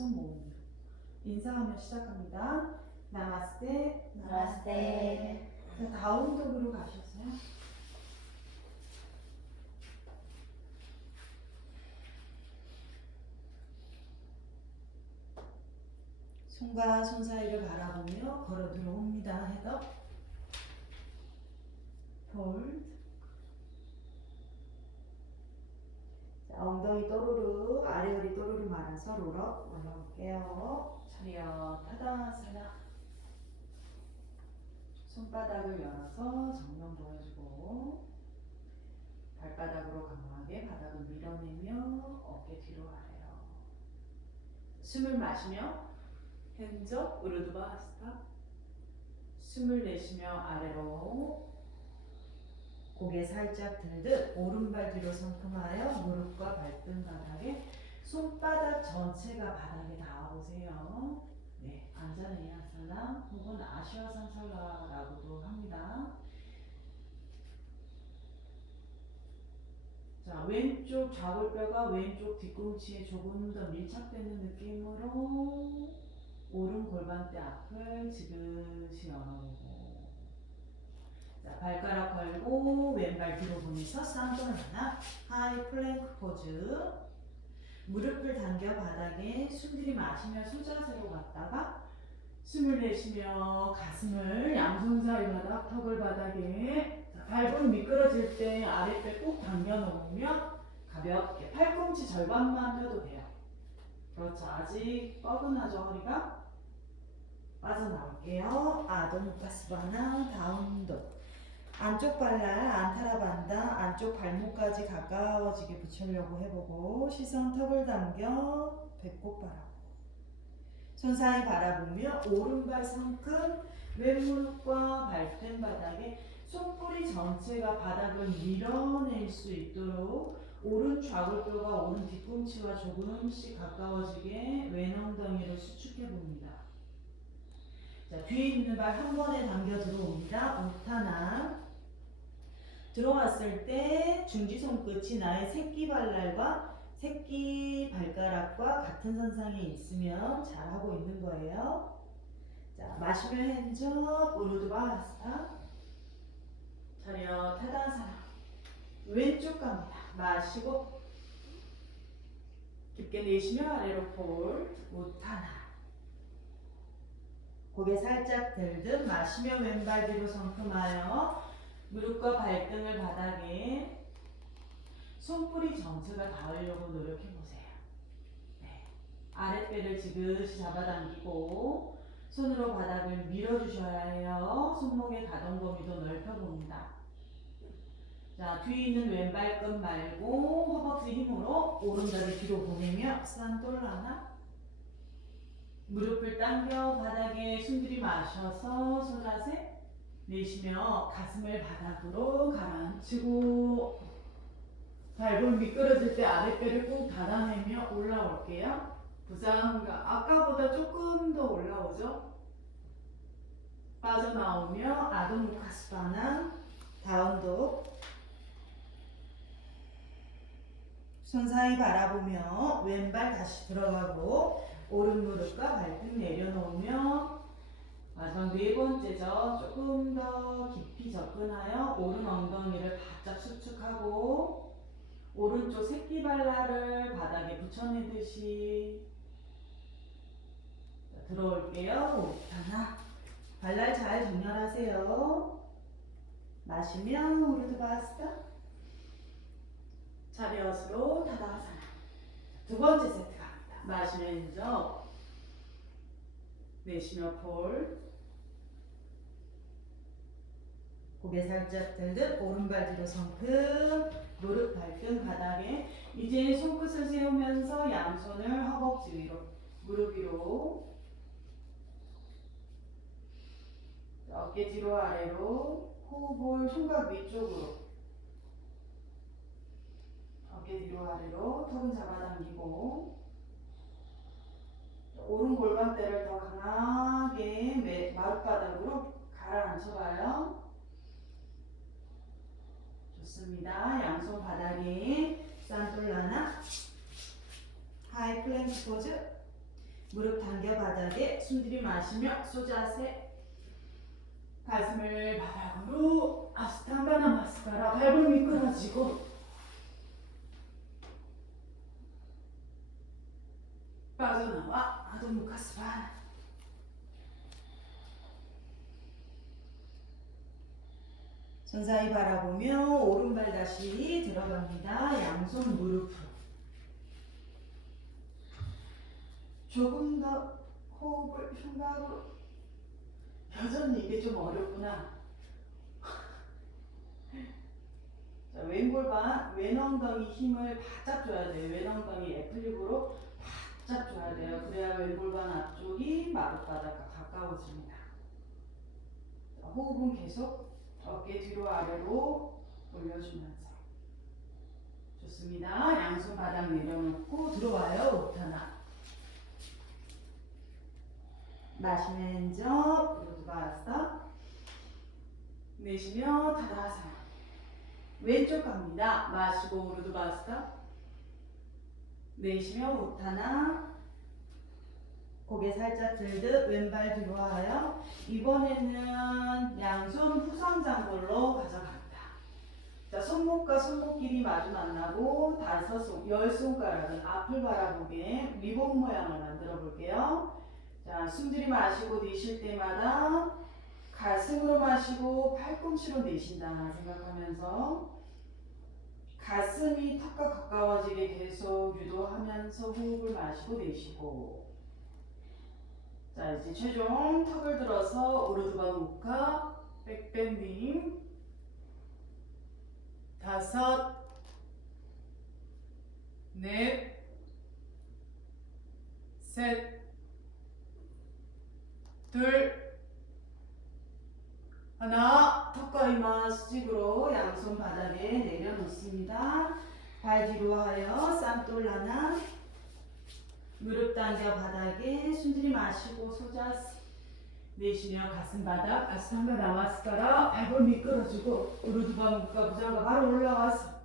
손 모으며 인사하며 시작합니다. 나마스테. 나마스테. 자, 다운독으로 가셨어요? 손과 손 사이를 바라보며 걸어 들어옵니다. 헤더. 폴드. 자, 엉덩이 또르르, 아래허리 또르르 말아서 롤업 올라올게요. 차렷 타다사나. 손바닥을 열어서 정면 보여주고 발바닥으로 강하게 바닥을 밀어내며 어깨 뒤로 아래로. 숨을 마시며 핸즈업 우르드바스타. 숨을 내쉬며 아래로. 고개 살짝 들듯 오른발 뒤로 성큼하여 무릎과 발등 바닥에 손바닥 전체가 바닥에 닿아보세요. 네, 안자네야사나 혹은 아시아산살라라고도 합니다. 자, 왼쪽 좌골뼈가 왼쪽 뒤꿈치에 조금 더 밀착되는 느낌으로 오른 골반대 앞을 지그시 열어보고, 자, 발가락 걸고 왼발 뒤로 보내서 쌍손을 하나 하이 플랭크 포즈. 무릎을 당겨 바닥에 숨 들이마시며 소자세로 갔다가 숨을 내쉬며 가슴을 양손 사이 바닥 턱을 바닥에. 자, 발볼 미끄러질 때 아랫배 꼭 당겨 놓으며 가볍게 팔꿈치 절반만 펴도 돼요. 그렇죠. 아직 뻐근하죠, 허리가? 빠져나올게요. 아도무카스바나 다운독. 안쪽 발날 안타라반다. 안쪽 발목까지 가까워지게 붙이려고 해보고 시선 턱을 당겨 배꼽 바라보고 손 사이 바라보며 오른발 성큼 왼무릎과 발등 바닥에 손뿌리 전체가 바닥을 밀어낼 수 있도록 오른 좌골뼈가 오른 뒤꿈치와 조금씩 가까워지게 왼 엉덩이를 수축해 봅니다. 자, 뒤에 있는 발 한 번에 당겨 들어옵니다. 우타나. 들어왔을 때 중지 손끝이 나의 새끼 발날과 새끼 발가락과 같은 선상에 있으면 잘하고 있는 거예요. 자, 마시며 핸즈업 우르드바스타. 차렷 타다사나. 왼쪽 갑니다. 마시고 깊게 내쉬며 아래로 폴드 우타나. 고개 살짝 들듯 마시며 왼발 뒤로 성큼하여 무릎과 발등을 바닥에 손뿌리 전체가 닿으려고 노력해보세요. 네. 아랫배를 지그시 잡아당기고 손으로 바닥을 밀어주셔야 해요. 손목의 가동 범위도 넓혀봅니다. 자, 뒤에 있는 왼발끝 말고 허벅지 힘으로 오른다리 뒤로 보내며 산돌라나. 무릎을 당겨 바닥에 숨 들이마셔서 소자세. 내쉬며 가슴을 바닥으로 가라앉히고 발볼 미끄러질 때 아랫배를 꾹 닫아내며 올라올게요. 부상가 아까보다 조금 더 올라오죠. 빠져나오며 아도무카스바나 다운독. 손 사이 바라보며 왼발 다시 들어가고 오른 무릎과 발등 내려놓으며 마지막 네 번째죠. 조금 더 깊이 접근하여 오른 엉덩이를 바짝 수축하고 오른쪽 새끼발날을 바닥에 붙여내듯이. 자, 들어올게요. 하나. 발날 잘 정렬하세요. 마시며 우르드바스타. 차렷으로 타다사나. 두 번째 세트 갑니다. 마시면서 내쉬며 폴. 고개 살짝 들듯 오른발 뒤로 성큼 무릎 발등 바닥에. 이제 손끝을 세우면서 양손을 허벅지 위로 무릎 위로. 어깨 뒤로 아래로. 호흡을 손각 위쪽으로. 어깨 뒤로 아래로. 턱은 잡아당기고 오른 골반대를 더 강하게 마룻바닥으로 가라앉혀봐요. 좋습니다. 양손 바닥에 산돌라나 하이 플랭크 포즈. 무릎 당겨 바닥에 숨 들이마시며 소자세. 가슴을 바닥으로 아스탕가 나마스카라. 발을 미끄러지고 빠져나와 아도무카스바나. 손 사이 바라보며 오른발 다시 들어갑니다. 양손 무릎으로. 조금 더 호흡을 흉곽으로. 여전히 이게 좀 어렵구나. 자, 왼골반, 왼엉덩이 힘을 바짝 줘야 돼요. 왼엉덩이 애플립으로 바짝 줘야 돼요. 그래야 왼골반 앞쪽이 마룻바닥과 가까워집니다. 자, 호흡은 계속 어깨 뒤로 아래로 올려주면서. 좋습니다. 양손 바닥 내려놓고 들어와요. 오타나. 마시면서 우르드바스타. 내쉬며 타다사나. 왼쪽 갑니다. 마시고 우르드바스타. 내쉬며 우타나. 고개 살짝 들듯 왼발 뒤로 와요. 이번에는 양손 후상장골로 가져갑니다. 자, 손목과 손목끼리 마주 만나고 10손가락은 앞을 바라보게 리본 모양을 만들어 볼게요. 자, 숨 들이마시고 내쉴 때마다 가슴으로 마시고 팔꿈치로 내쉰다 생각하면서 가슴이 턱과 가까워지게 계속 유도하면서 호흡을 마시고 내쉬고. 자, 이제 최종 턱을 들어서 오르드바 우카 백밴딩. 5, 4, 셋, 둘, 하나. 턱과 이마 수직으로 양손 바닥에 내려놓습니다. 발 뒤로 하여 쌈돌라나. 무릎 당겨 바닥에 숨 들이마시고 소자스. 내쉬며 가슴 바닥 아스탕가 나마스카라. 발볼 미끄러지고 우르드바 무카 부장가 바로 올라와서.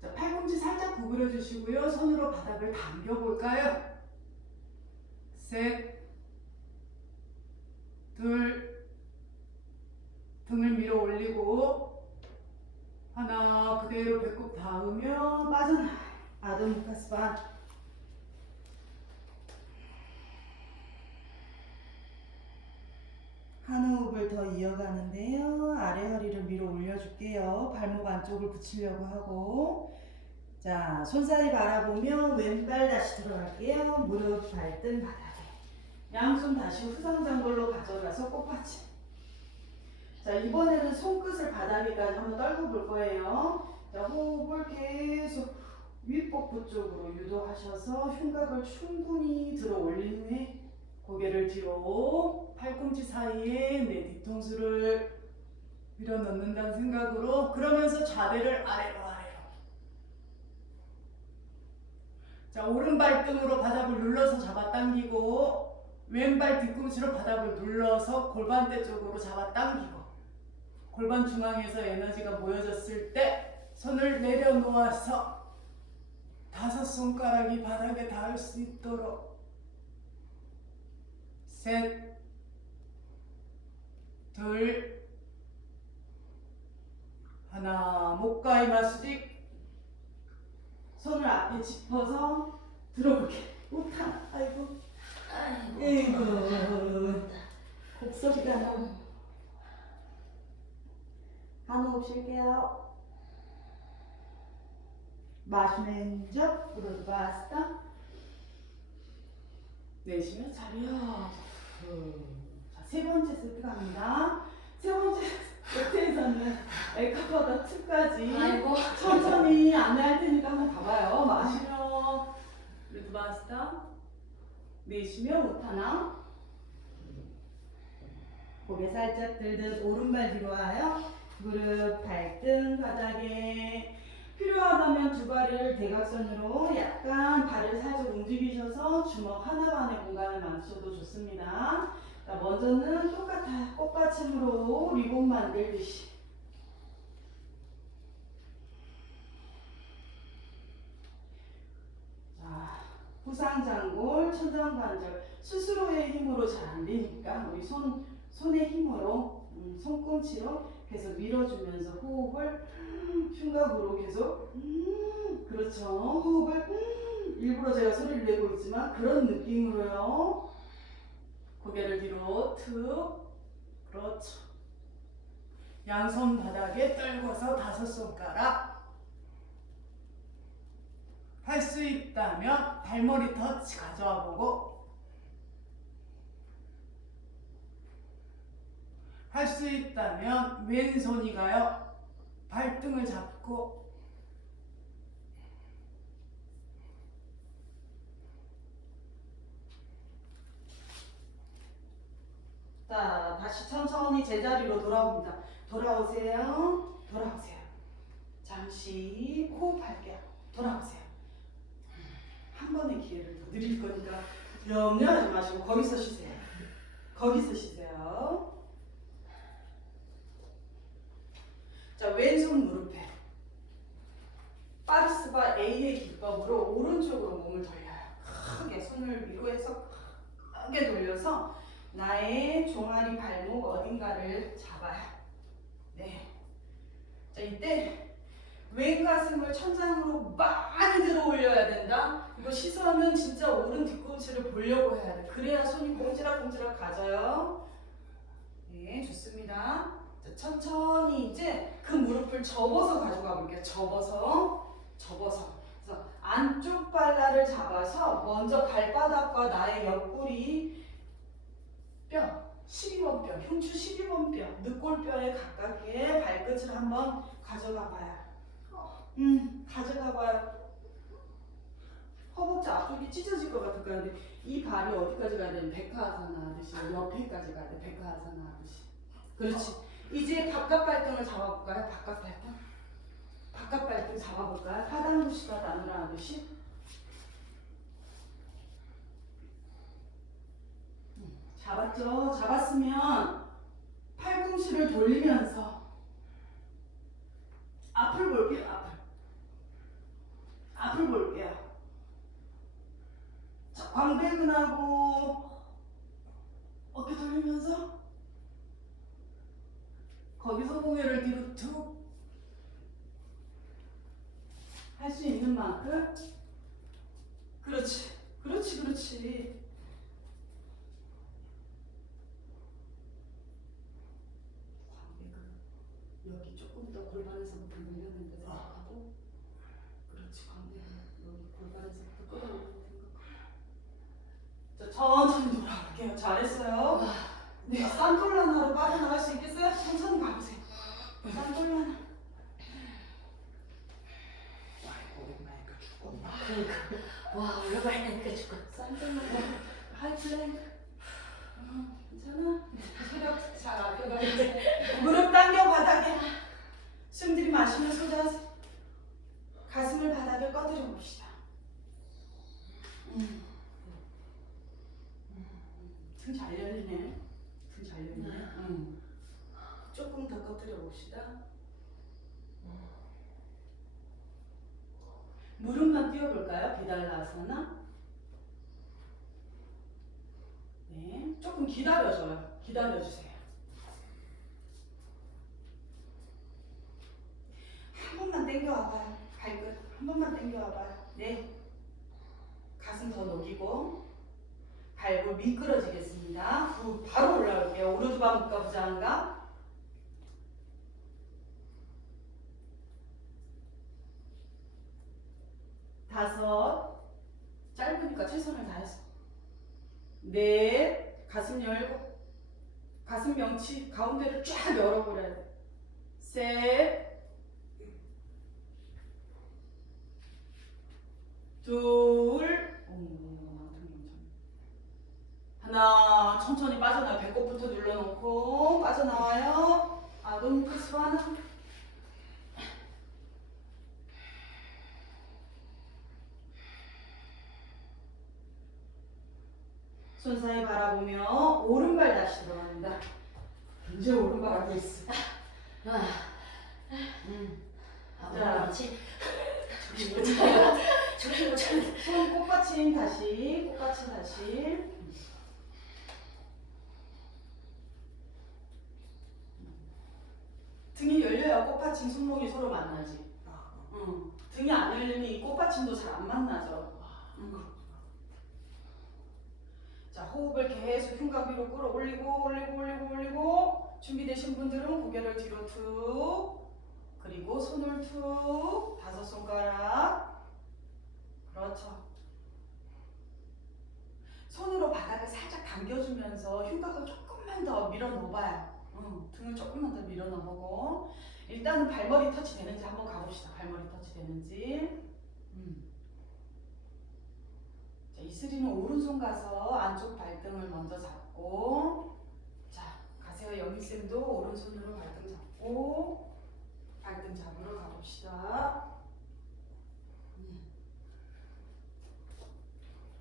자, 팔꿈치 살짝 구부려 주시고요. 손으로 바닥을 당겨 볼까요? 셋, 둘, 등을 밀어 올리고 하나. 그대로 배꼽 닿으며 빠져나와요. 아도무카스바. 한 호흡을 더 이어가는데요. 아래 허리를 위로 올려줄게요. 발목 안쪽을 붙이려고 하고. 자, 손 사이 바라보며 왼발 다시 들어갈게요. 무릎 발등 바닥에. 양손 다시 후상장골로 가져가서 꽃받침. 자, 이번에는 손끝을 바닥에까지 한번 떨궈 볼 거예요. 자, 호흡을 계속 윗복부 쪽으로 유도하셔서 흉곽을 충분히 들어 올린 후에 고개를 뒤로 팔꿈치 사이에 내 뒤통수를 밀어 넣는다는 생각으로. 그러면서 좌대를 아래로. 자, 오른발등으로 바닥을 눌러서 잡아당기고 왼발 뒤꿈치로 바닥을 눌러서 골반대 쪽으로 잡아당기고. 골반 중앙에서 에너지가 모여졌을 때 손을 내려놓아서 5손가락이 바닥에 닿을 수 있도록. 셋, 둘, 하나. 목과 이마 수직. 손을 앞에 짚어서 들어볼게. 우타. 아이고. 아이고. 곡소리가 나고. 한 호흡 쉴게요. 마시면서 우르드바스타. 내쉬면 자리요. 자, 세 번째 세트 갑니다. 세 번째 세트에서는 에카파다 2까지 천천히 안내할 테니까 한번 가봐요. 마시며 우르드바스타. 내쉬며 우타나. 고개 살짝 들듯 오른발 뒤로 와요. 무릎 발등 바닥에. 필요하다면 두 발을 대각선으로 약간 발을 살짝 움직이셔서 주먹 하나 반의 공간을 만드셔도 좋습니다. 자, 먼저는 똑같아요. 꽃받침으로 리본 만들듯이. 자, 후상장골, 천장관절. 스스로의 힘으로 잘 안 되니까 우리 손의 힘으로, 손꿈치로 계속 밀어주면서 호흡을 흉곽으로 계속, 그렇죠. 호흡을 일부러 제가 소리를 내고 있지만 그런 느낌으로요. 고개를 뒤로 툭. 그렇죠. 양손 바닥에 떨궈서 5손가락. 할 수 있다면 발머리 터치 가져와 보고, 할 수 있다면 왼손이 가요. 발등을 잡고, 자, 다시 천천히 제자리로 돌아옵니다. 돌아오세요. 돌아오세요. 잠시 호흡할게요. 돌아오세요. 한 번의 기회를 더 드릴 거니까 염려하지 마시고 거기서 쉬세요. 거기서 쉬세요. 자, 왼손 무릎에 파르스바 A의 기법으로 오른쪽으로 몸을 돌려요. 크게 손을 위로 해서 크게 돌려서 나의 종아리 발목 어딘가를 잡아요. 네. 자, 이때 왼 가슴을 천장으로 많이 들어 올려야 된다. 이거 시선은 진짜 오른 뒤꿈치를 보려고 해야 돼. 그래야 손이 꼼지락꼼지락 가져요. 네, 좋습니다. 자, 천천히 이제 그 무릎을 접어서 가져가 볼게요. 접어서. 그래서 안쪽 발라를 잡아서 먼저 발바닥과 나의 옆구리 뼈, 12번 뼈, 흉추 12번 뼈, 늑골뼈에 가깝게 발끝을 한번 가져가 봐요. 가져가 봐요. 허벅지 앞쪽이 찢어질 것 같을까요? 근데 이 발이 어디까지 가야 되는? 백하아사나 하듯이 옆에까지 가야 돼. 백하아사나 하듯이. 그렇지. 이제 바깥 발등을 잡아볼까요? 바깥 발등. 바깥 발등 잡아볼까요? 하단부시가 나누라 하듯이. 잡았죠? 잡았으면 팔꿈치를 돌리면서 앞을 볼게요. 앞을 볼게요. 자, 광배근하고 어깨 돌리면서 거기서 고개를 뒤로 툭. 할 수 있는 만큼. 그렇지. 여기 조금 더 골반에서부터 늘렸는데 생각하고, 그렇지. 광배근 여기 골반에서부터 끌어올리는 생각하고. 자, 천천히 돌아올게요. 잘했어요. 네, 산돌라나로 빠져나갈 수 있겠어요? 천천히 가보세요. 산돌라나. 오랜만이니까 죽겠네. 와, 오랜만이니까 죽겠어. 산돌라나. 하이플랭크. 괜찮아? 체력 잘 아껴가 이제 무릎 당겨 바닥에. 숨 들이마시면서 가슴을 바닥에 꺼뜨려 봅시다. 등 잘 열리네. 조금 더 꺼뜨려 봅시다. 무릎만 띄워볼까요? 비달라아사나. 네, 조금 기다려줘요. 기다려주세요. 한 번만 당겨와봐요. 발끝 한 번만 당겨와봐요. 네. 가슴 더 녹이고 발골 미끄러지겠습니다. 후 바로 올라올게요. 오르드바무카 부장가. 다섯. 짧으니까 최선을 다해서. 넷. 가슴 열고 가슴 명치 가운데를 쫙 열어버려야 돼. 셋. 둘. 하나. 천천히 빠져나와요. 배꼽부터 눌러놓고 빠져나와요. 아동크스 하나. 손 사이 바라보며 오른발 다시 들어갑니다. 이제 오른발 하고 있어. 아, 그렇지. 정신 못 차리네. 손 꽃받침 다시, 꽃받침 다시. 등이 열려야 꽃받침 손목이 서로 만나지. 응. 등이 안 열리면 이 꽃받침도 잘 안 만나죠. 자, 호흡을 계속 흉곽 위로 끌어올리고 올리고 준비되신 분들은 고개를 뒤로 툭, 그리고 손을 툭, 5손가락. 그렇죠. 손으로 바닥을 살짝 당겨주면서 흉곽을 조금만 더 밀어 넣어봐요. 등을 조금만 더 밀어 넣어보고 일단은 발머리 터치 되는지 한번 가봅시다. 발머리 터치 되는지. 자, 이슬이는 오른손 가서 안쪽 발등을 먼저 잡고, 자, 가세요. 영희쌤도 오른손으로 발등 잡고 발등 잡으러 가봅시다.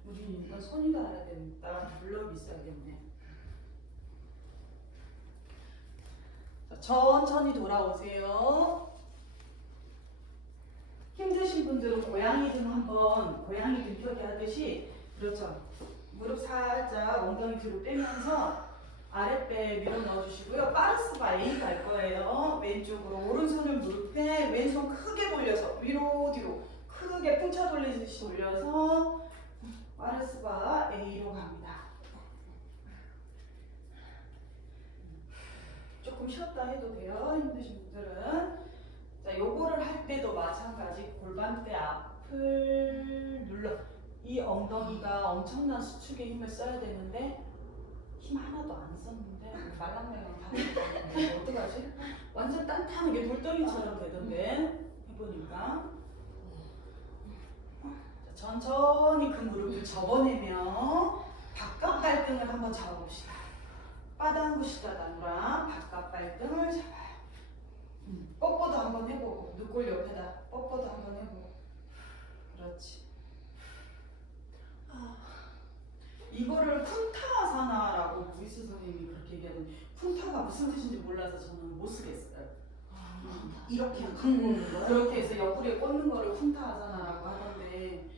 우리 이건 손이 닿아야 되니까 블럭이 있어야겠네. 자, 천천히 돌아오세요. 힘드신 분들은 고양이 등 한번, 고양이 등 펴기 하듯이, 그렇죠. 무릎 살짝 엉덩이 뒤로 빼면서 아랫배 밀어 넣어주시고요. 파르스바 A 갈 거예요. 왼쪽으로 오른손을 무릎에 왼손 크게 돌려서 위로 뒤로 크게 풍차 돌리듯이 돌려서 파르스바 A로 갑니다. 조금 쉬었다 해도 돼요. 힘드신 분들은. 자, 요거를 할 때도 마찬가지 골반대 앞을 눌러. 이 엉덩이가 엄청난 수축에 힘을 써야 되는데 힘 하나도 안 썼는데 말랑말랑 가는 거 어떡하지? 완전 단단하게 돌덩이처럼 되던데 해보니까. 자, 천천히 그 무릎을 접어내며 바깥 발등을 한번 잡아봅시다. 빠당구시다 다누라 바깥 발등을 잡아요. 뻗뻗도 한번 해보고 늑골 옆에다 뻗뻗도 한번 해보고. 그렇지. 이거를 쿤타아사나라고 보이스 선생님이 그렇게 얘기하는데 쿤타가 무슨 뜻인지 몰라서 저는 못 쓰겠어요. 이렇게 그렇게 해서 옆구리에 꽂는 거를 쿤타아사나라고 하던데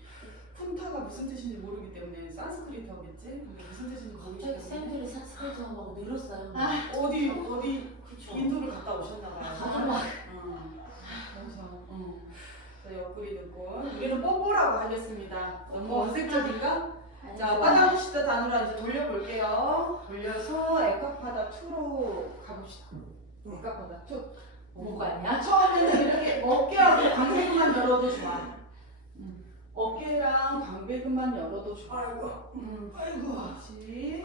쿤타가 무슨 뜻인지 모르기 때문에 산스크리트어겠지? 근데 무슨 뜻인지 모르기 갑자기 때문에 쌤들이 산스크리트하고 늘었어요. 어디 그쵸. 인도를 갔다 오셨나봐요. 아, 그래서 자, 옆구리 늑골 우리는 뽀뽀라고 하겠습니다. 너무 어색적인가? 자, 빠다무시다 다누라 이제 돌려볼게요. 돌려서 에카파다 2로 가봅시다. 에카파다 2. 뭐가 아니야? 처음에는 이렇게 어깨하고 광배근만 열어도 좋아. 어깨랑 광배근만 열어도 좋아. 아이고, 그렇지.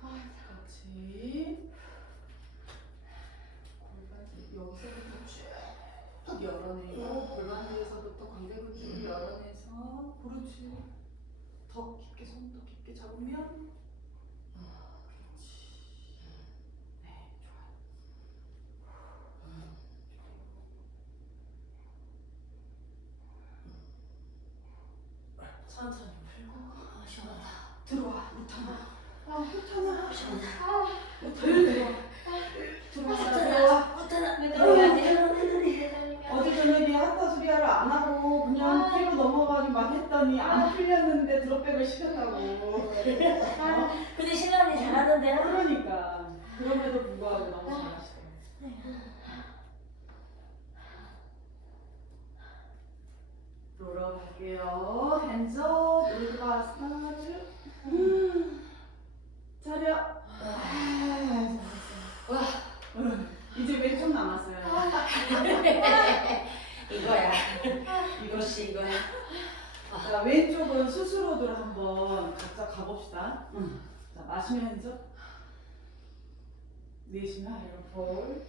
그렇지. 골반 여기서부터 쭉 열어내고 골반 뒤에서부터 광배근 쭉 열어내서 그렇지. 더 깊게 손 더 깊게 잡으면 그렇지. 네, 좋아요. 천천히 풀고 시원하다. 들어와 루타나. 루타나. 시원하다. 들어와. 어제 저녁에 핫타 수리하러 안 하고 그냥 피로 넘어가지고 막 했더니 안 풀렸는데 드롭백을 시켰다고. 근데 신랑이 잘하던데요? 그러니까 그럼에도 불구하고 너무 잘하시대. 돌아갈게요. 핸즈업 우리바스타를 차려. 와. 이제 왼쪽 남았어요. 이거야. 이것이 이거야. 자, 왼쪽은 스스로들 한번 각자 가봅시다. 자, 마시면서 내쉬면 하이로 폴.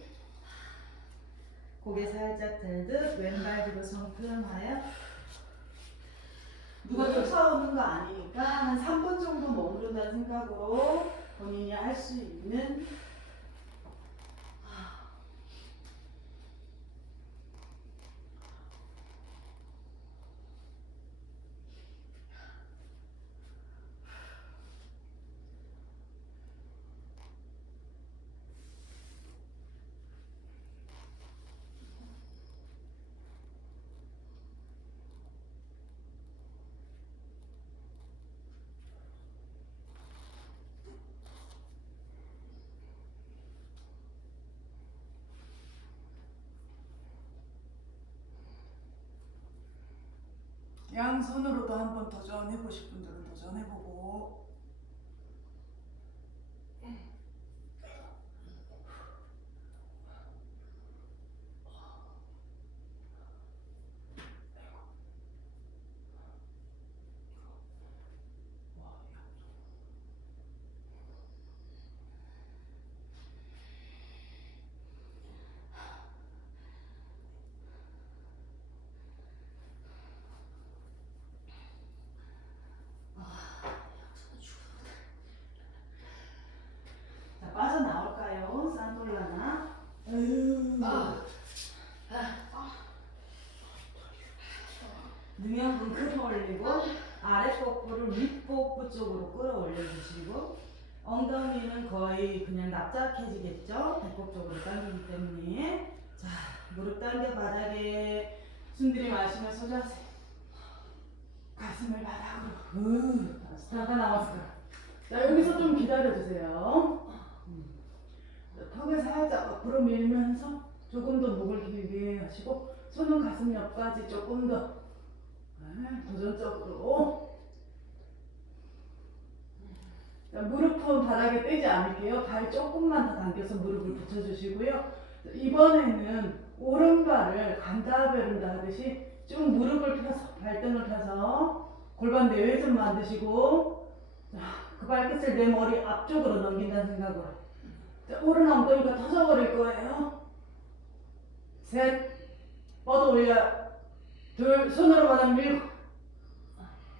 고개 살짝 들듯 왼발 뒤로 성큼하여. 누가 쫓아오는 거 아니니까 한 3분 정도 머무른다는 생각으로 본인이 할 수 있는. 양손으로도 한번 도전해보실 분들은 도전해보고. 자, 빠져나올까요? 산돌라나? 능형근 크게 올리고 아래 복부를 윗 복부 쪽으로 끌어올려 주시고 엉덩이는 거의 그냥 납작해지겠죠? 배꼽 쪽으로 당기기 때문에. 자, 무릎 당겨 바닥에 숨 들이마시며 소자세. 가슴을 바닥으로. 다시 나왔어요. 자, 여기서 좀 기다려주세요. 턱을 살짝 앞으로 밀면서 조금 더 목을 길게 하시고 손은 가슴 옆까지 조금 더 도전적으로. 자, 무릎은 바닥에 떼지 않을게요. 발 조금만 더 당겨서 무릎을 붙여주시고요. 이번에는 오른발을 간다 베른다 하듯이 쭉 무릎을 펴서 발등을 펴서 골반 내외 좀 만드시고, 자, 그 발끝을 내 머리 앞쪽으로 넘긴다는 생각으로. 자, 오른 엉덩이가 터져버릴 거예요. 셋, 뻗어 올려. 둘, 손으로 바닥 밀고.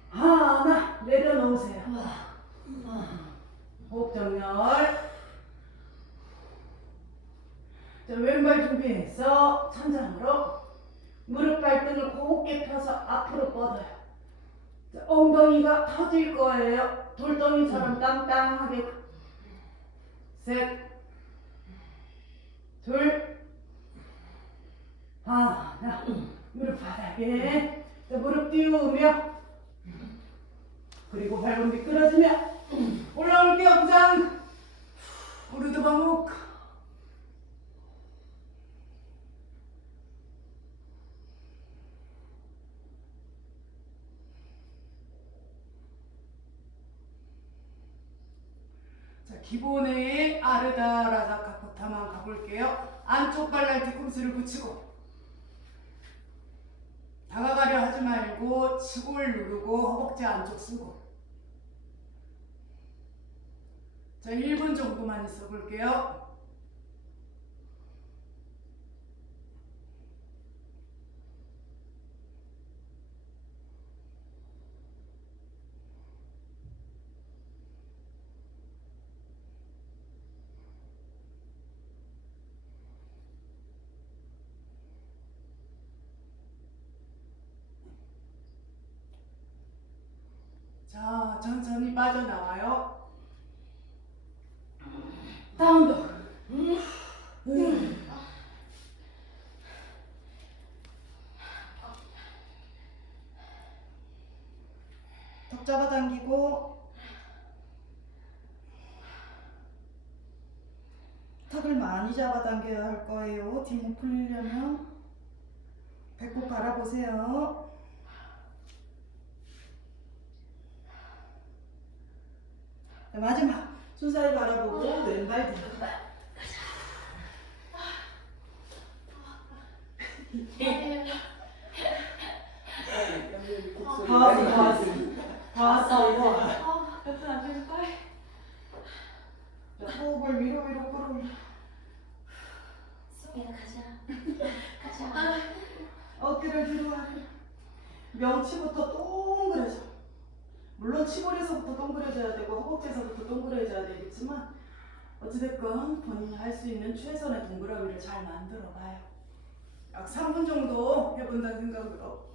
하나, 내려놓으세요. 호흡 정렬. 자, 왼발 준비해서 천장으로 무릎 발등을 곱게 펴서 앞으로 뻗어요. 자, 엉덩이가 터질 거예요. 돌덩이처럼 땅땅하게. 셋, 둘, 하나. 무릎 바닥에. 자, 무릎 띄우며 그리고 발목 미끄러지며 올라올게요. 부장 오르드 방목. 자, 기본의 아르다라자카포타만 가볼게요. 안쪽 발날 뒤꿈치를 붙이고 다가가려 하지 말고 치골 누르고 허벅지 안쪽 쓰고. 자, 1분 정도만 있어 볼게요. 자, 천천히 빠져나와요. 다운도. 턱 잡아당기고 턱을 많이 잡아당겨야 할 거예요. 뒷목 풀리려면. 배꼽 바라보세요. 자, 마지막 손사위 바라보고 왼발 들어. 다 왔어. 옆에 앉을걸? 자, 호흡을 위로 끌어올려. 수미야 가자. 어깨를 뒤로 하려. 명치부터 동그래져. 물론 치골에서부터 동그래져야 되고 허벅지에서부터 동그래져야 되겠지만 어찌됐건 본인이 할 수 있는 최선의 동그라미를 잘 만들어 봐요. 약 3분 정도 해본다는 생각으로.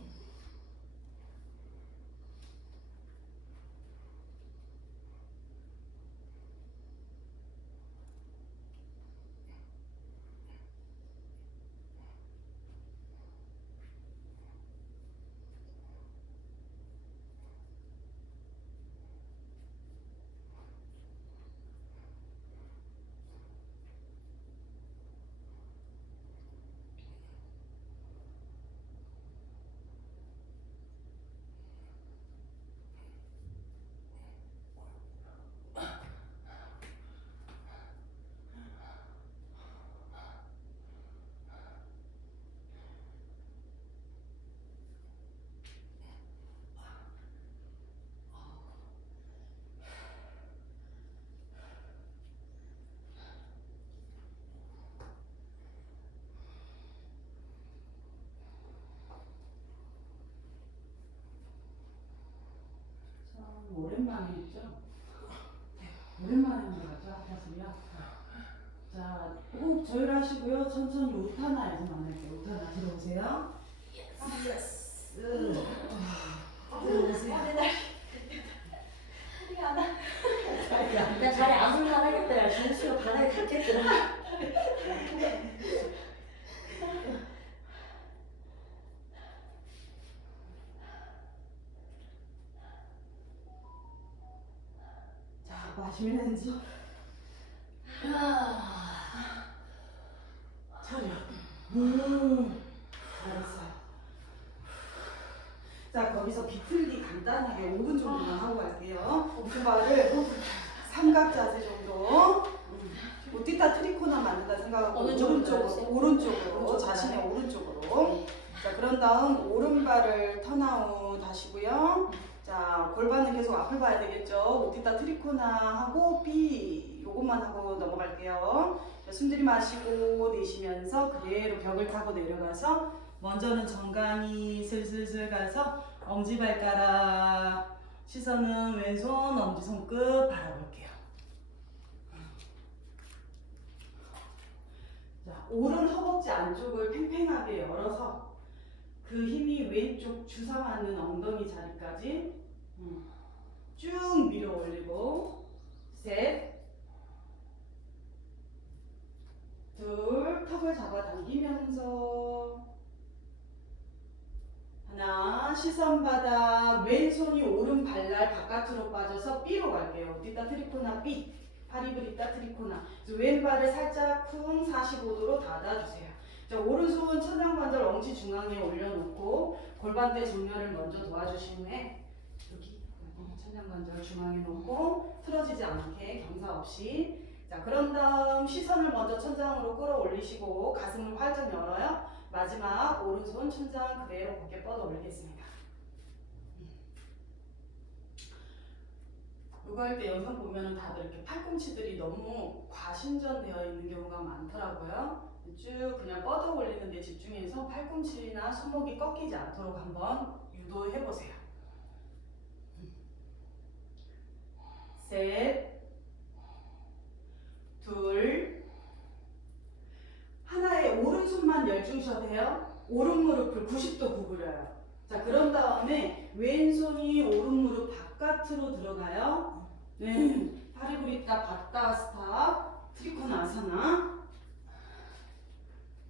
조율하시고요. 천천히 우타나에서 만날게요. 우타나 들어오세요. 예스. 들어오세요. 다리가 안 나. 나 자리 안 불만하겠다. 야, 정수가 바닥에 닿겠더라. 자, 마시면서 차려. 잘했어요. 자, 거기서 비틀기 간단하게 5분 정도만 하고 갈게요. 오른발을 삼각 자세 정도. 우티타 트리코나 만든다 생각하고 어느 쪽으로 오른쪽으로, 들어가세요? 오른쪽으로, 오른쪽으로 자신의 가요? 오른쪽으로. 네. 자, 그런 다음 오른발을 턴아웃 하시고요. 자, 골반은 계속 앞을 봐야 되겠죠. 우티타 트리코나 하고 B 요것만 하고 넘어갈게요. 자, 숨 들이마시고 내쉬면서 그대로 벽을 타고 내려가서 먼저는 정강이 슬슬슬 가서 엄지발가락 시선은 왼손 엄지손끝 바라볼게요. 자, 오른 허벅지 안쪽을 팽팽하게 열어서 그 힘이 왼쪽 주사 맞는 엉덩이 자리까지 쭉 밀어 올리고 셋, 둘, 턱을 잡아당기면서 하나, 시선 바닥, 왼손이 오른 발날 바깥으로 빠져서 B로 갈게요. 우티타 트리코나 B, 파리브리타 트리코나. 그래서 왼발을 살짝 쿵 45도로 닫아주세요. 자, 오른손 천장관절 엉치 중앙에 올려놓고 골반대 정렬을 먼저 도와주신 후에 여기 천장관절 중앙에 놓고 틀어지지 않게 경사 없이. 자, 그런 다음 시선을 먼저 천장으로 끌어올리시고 가슴을 활짝 열어요. 마지막 오른손 천장 그대로 곧게 뻗어 올리겠습니다. 이거 할 때 영상 보면은 다들 이렇게 팔꿈치들이 너무 과신전되어 있는 경우가 많더라고요. 쭉 그냥 뻗어 올리는 데 집중해서 팔꿈치나 손목이 꺾이지 않도록 한번 유도해 보세요. 셋, 둘, 하나의 오른손만 열중셔도 돼요. 오른 무릎을 90도 구부려요. 자, 그런 다음에 왼손이 오른 무릎 바깥으로 들어가요. 네, 파리브리타 바다스타 트리코나아사나.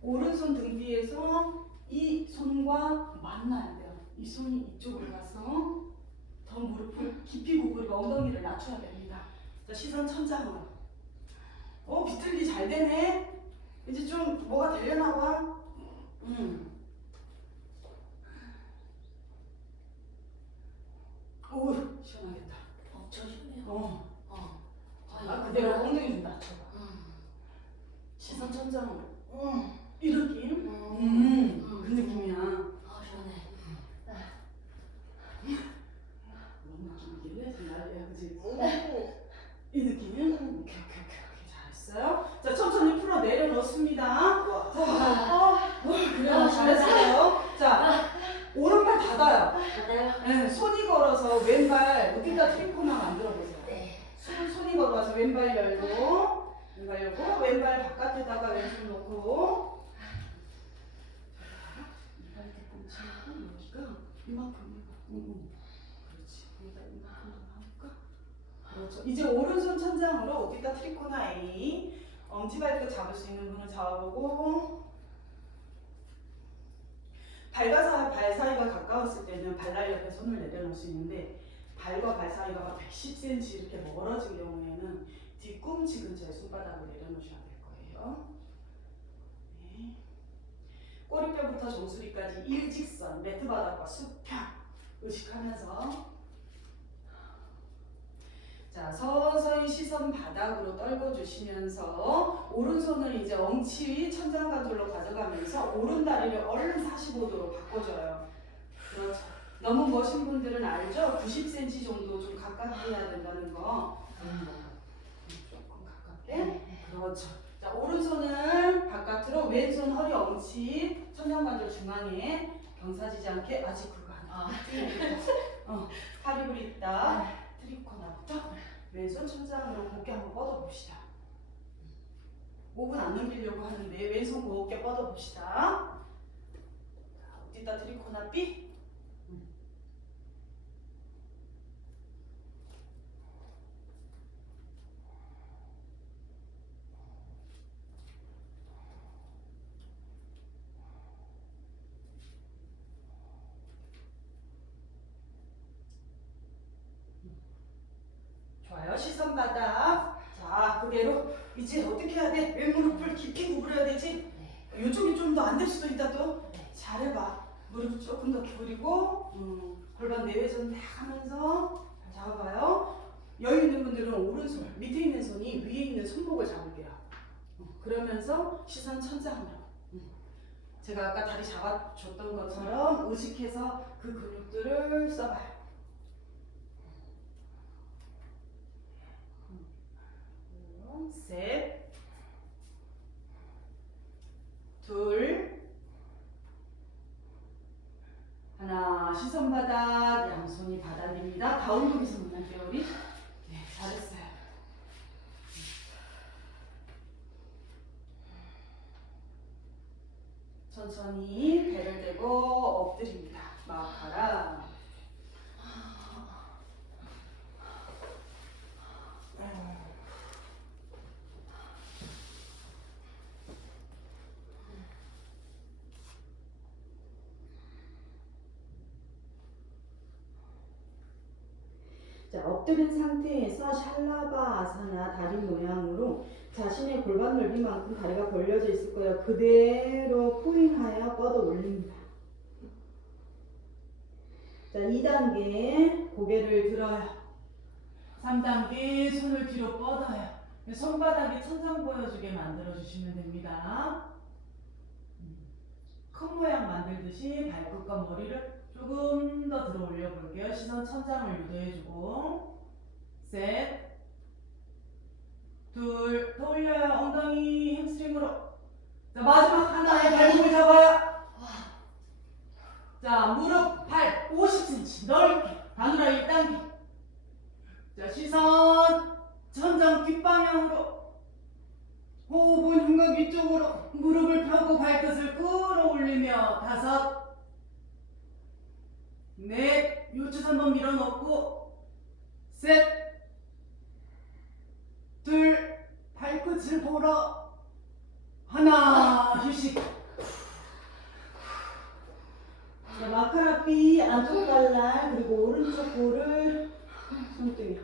오른손 등 뒤에서 이 손과 만나야 돼요. 이 손이 이쪽으로 가서 더 무릎을 깊이 구부리고 엉덩이를 낮춰야 됩니다. 자, 시선 천장으로. 비틀기 잘 되네. 이제 좀 뭐가 되려나 봐. 오, 시원하겠다. 저 시원해요. 그대로 엉덩이 좀 낮춰봐. 시선 천장으로. 이 느낌? 그 느낌이야. 시원해. 뭔 느낌이길래? 지금 난리야, 그치? 이 느낌이야? 오케이. 잘했어요. 자, 천천히 풀어 내려놓습니다. 그래요, 잘했어요. 자, 오른발 닫아요. 받아요? 네, 손이 걸어서 왼발 우티타 트리코나 만들어 보세요. 네. 손이 걸어서 왼발 열고 왼발 바깥에다가 왼손 놓고 이발 뒤꿈치하고 여기가 이만큼 그렇지. 여기다 이만큼 더 나올까? 그렇죠. 이제 오른손 천장으로 우티타 트리코나 A 엄지발끝 잡을 수 있는 분을 잡아보고 발과 발 사이가 가까웠을 때는 발날 옆에 손을 내려놓을 수 있는데 발과 발 사이가 막 110cm 이렇게 멀어진 경우에는 뒤꿈치 근처에 손바닥을 내려놓으셔야 될 거예요. 네. 꼬리뼈부터 정수리까지 일직선, 매트 바닥과 수평 의식하면서 자, 서서히 시선 바닥으로 떨궈주시면서 오른손을 이제 엉치 천장관절로 가져가면서 오른 다리를 얼른 45도로 바꿔줘요. 그렇죠. 너무 멋진 분들은 알죠? 90cm 정도 좀 가깝게 해야 된다는 거. 조금 가깝게. 그렇죠. 자, 오른손을 바깥으로, 왼손 허리 엉치 천장관절 중앙에 경사지지 않게 아직 그거 안 파리브리타 트리코나부터 왼손 천장으로 곧게 한번 뻗어봅시다. 5분 안 넘기려고 하는데 왼손 곱게 뻗어봅시다. 자, 어디다 트리코나 삐? 좋아요. 시선 바닥. 자, 그대로 이제 어떻게 해야 돼? 왼무릎을 깊이 구부려야 되지? 네. 이쪽이 좀 더 안 될 수도 있다 또. 네. 잘해봐. 무릎 조금 더 기울이고 골반 내외전 딱 하면서 잘 잡아봐요. 여유 있는 분들은 오른손, 밑에 있는 손이 위에 있는 손목을 잡을게요. 그러면서 시선 천장으로. 제가 아까 다리 잡아줬던 것처럼 의식해서 그 근육들을 써봐요. 셋, 둘, 하나. 시선 바닥, 양손이 바닥입니다. 가운데에서 문할게요 우리. 네, 잘했어요. 천천히 배를 대고 엎드립니다. 마카라. 자, 엎드린 상태에서 샬라바 아사나 다리 모양으로 자신의 골반 넓이만큼 다리가 벌려져 있을 거예요. 그대로 포인하여 뻗어 올립니다. 자, 2단계 고개를 들어요. 3단계 손을 뒤로 뻗어요. 손바닥이 천장 보여주게 만들어 주시면 됩니다. 큰 모양 만들듯이 발끝과 머리를 조금 더 들어 올려 볼게요. 시선 천장을 유도해주고 셋, 둘, 더 올려요. 엉덩이 햄스트링으로. 자, 마지막 하나에 발목을 잡아요. 자, 무릎, 발 50cm 넓게 바누라 1단계. 자, 시선 천장 뒷방향으로. 호흡은 흉곽 위쪽으로. 무릎을 펴고 발끝을 끌어올리며 다섯, 넷, 요추 한번 밀어넣고 셋, 둘, 발끝을 보러 하나, 휴식. 자, 마카라삐 안쪽 발날 그리고 오른쪽 볼을 손등에.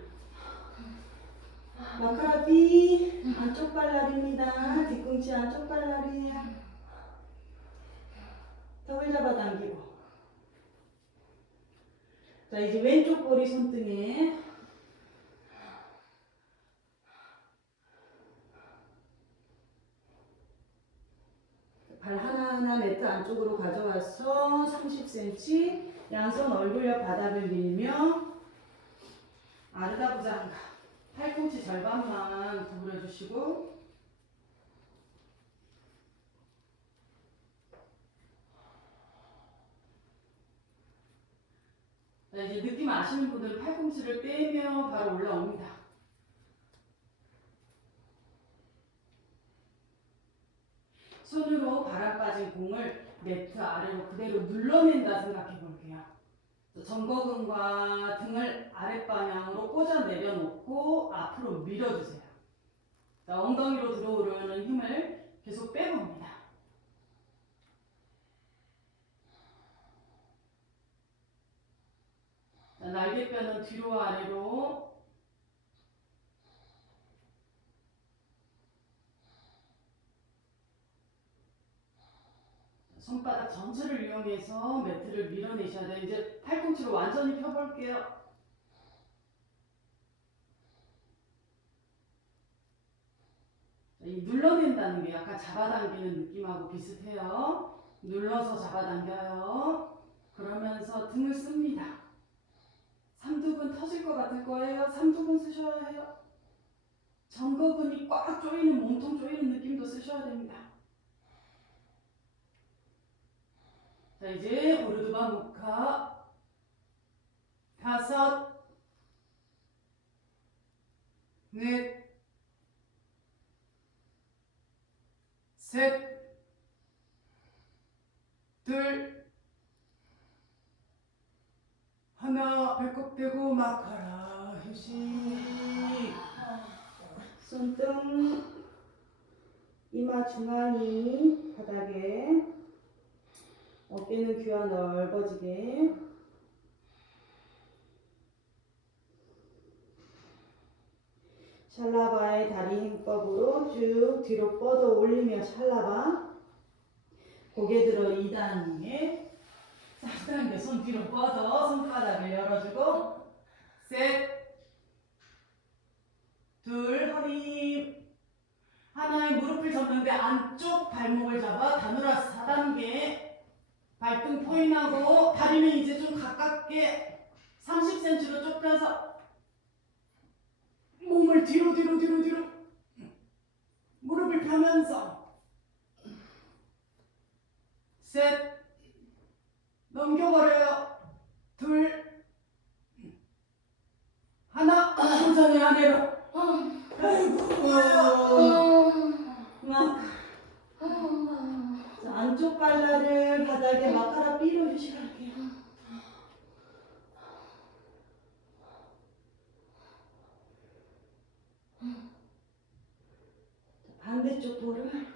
마카라삐 안쪽 발날입니다. 뒤꿈치 안쪽 발날이에요. 턱을 잡아당기고. 자, 이제 왼쪽 볼이 손등에. 발 하나하나 매트 안쪽으로 가져와서 30cm 양손 얼굴 옆 바닥을 밀며 아르다 부장가 팔꿈치 절반만 구부려 주시고 자, 이제 느낌 아시는 분들은 팔꿈치를 떼며 바로 올라옵니다. 손으로 바람 빠진 공을 매트 아래로 그대로 눌러낸다 생각해 볼게요. 전거근과 등을 아랫방향으로 꽂아 내려놓고 앞으로 밀어주세요. 자, 엉덩이로 들어오려는 힘을 계속 빼봅니다. 자, 날개뼈는 뒤로 아래로. 손바닥 전체를 이용해서 매트를 밀어내셔야 돼요. 이제 팔꿈치로 완전히 펴볼게요. 이 눌러낸다는 게 약간 잡아당기는 느낌하고 비슷해요. 눌러서 잡아당겨요. 그러면서 등을 씁니다. 삼두근 터질 것 같을 거예요. 삼두근 쓰셔야 해요. 전거근이 꽉 조이는, 몸통 조이는 느낌도 쓰셔야 됩니다. 자, 이제 오르드바 무카 다섯, 넷, 셋, 둘, 하나. 배꼽 대고 막 가라. 휴식. 손등, 이마 중앙이 바닥에, 어깨는 귀와 넓어지게. 샬라바의 다리 행법으로 쭉 뒤로 뻗어 올리며 샬라바. 고개 들어 2단계. 3단계 손 뒤로 뻗어 손바닥을 열어주고. 셋, 둘, 허리. 하나의 무릎을 접는데 안쪽 발목을 잡아 다누라 4단계. 발등 포인하고 다리는 이제 좀 가깝게 30cm로 좁혀서 몸을 뒤로 무릎을 펴면서. 셋, 넘겨버려요. 둘, 하나. 천천히 아래로. 아이고, 막. 자, 안쪽 발라를 바닥에 마카라 B로 휴식할게요. 반대쪽 볼을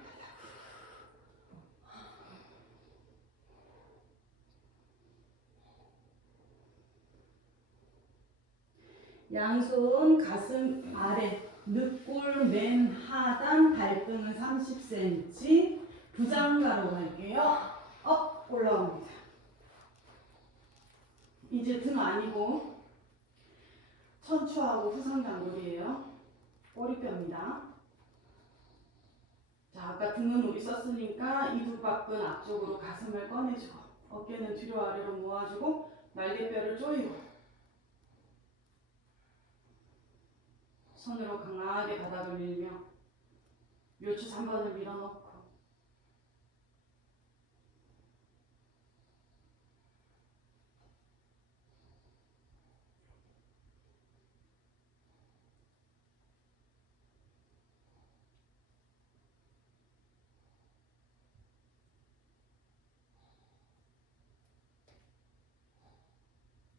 양손 가슴 아래, 늑골 맨 하단, 발등은 30cm, 부장가로 갈게요. 업 올라옵니다. 이제 등 아니고 천추하고 후상단골이에요. 꼬리뼈입니다. 자, 아까 등은 우리 썼으니까 이두박근 앞쪽으로 가슴을 꺼내주고, 어깨는 뒤로 아래로 모아주고, 날개뼈를 조이고, 손으로 강하게 바닥을 밀며 묘추 3번을 밀어넣고,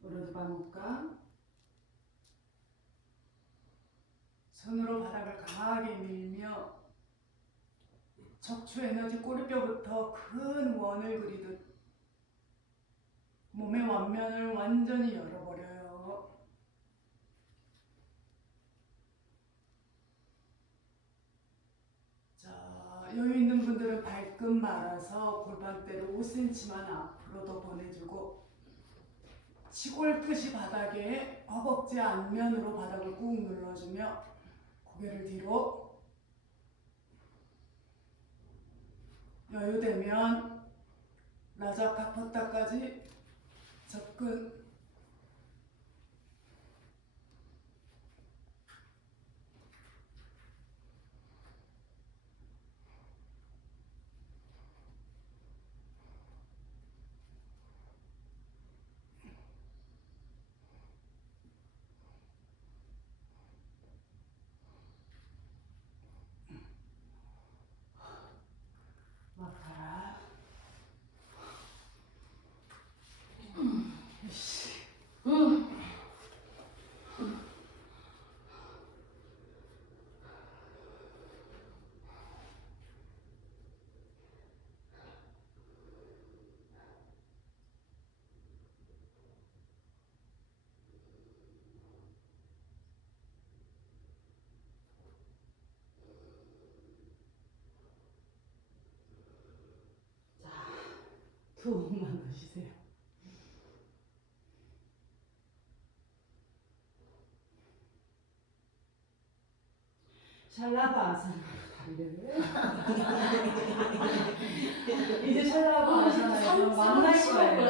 오르드바목가. 손으로 바닥을 강하게 밀며 척추 에너지 꼬리뼈부터 큰 원을 그리듯 몸의 완면을 완전히 열어버려요. 자, 여유 있는 분들은 발끝 말아서 골반대로 5cm만 앞으로 더 보내주고, 치골 끝이 바닥에 허벅지 앞면으로 바닥을 꾹 눌러주며 고개를 뒤로. 여유되면 라자카포타까지 접근. 막아라. 두 호흡만 더 쉬세요. 샬라바 아사나로 다리를. 이제 샬라바 아사나에서 만날 거예요.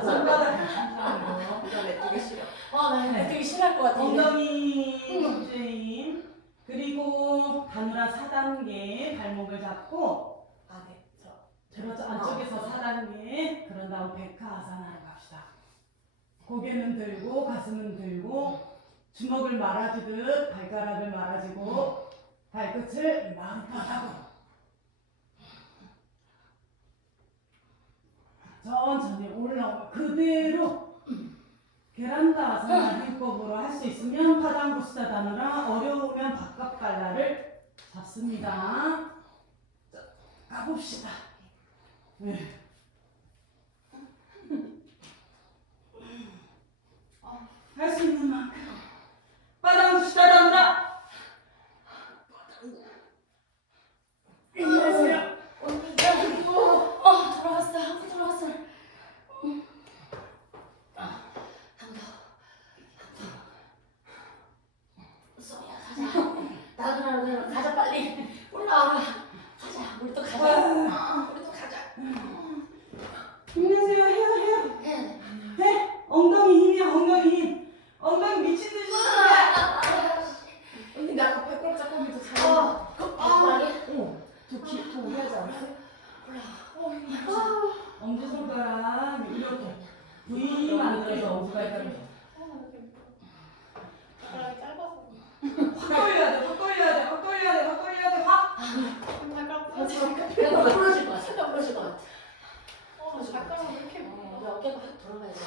손바닥 감상으로. 되게 싫어. 네, 되게 싫어할 것 같아. 엉덩이 힘. 그리고 다누라 4단계 발목을 잡고, 네, 그렇죠. 안쪽에서 4단계. 그런 다음 백하 아사나로 갑시다. 고개는 들고 가슴은 들고 주먹을 말아주듯 발가락을 말아주고 발끝을 마음바닥으로 천천히 올라오고 그대로 베란다 아사나 힘법으로 할 수 있으면 파당구스타다느라 어려우면 바깥 발라를 잡습니다. 자, 가봅시다. 네. 할 수 있는 만큼 파당구스타다느라 안녕하세요. 언니가 돌아왔어. 한번 돌아왔어. 소야 가자. 나도 가자 빨리. 올라와. 가자. 우리 또 가자. 우리 또 가자. 힘내세요. 해요. 해. 해. 엉덩이 힘이야. 엉덩이 힘. 엉덩이 미친 듯이 언니 나 아까 발가락 잡고 밑에 잘. 빨리. 더 오래 하지 않았어? 엄지손가락 이렇게 V 만들어서 엄지발가락 발가락이 짧아서. 확 돌려야 돼. 확 돌려야 돼. 확 돌려야 돼. 확 돌려야 돼. 확. 발가락 내가 부러질 것 같아. 부러질 것 같아. 발가락이 이렇게 우리 어깨가 확 돌아가야지.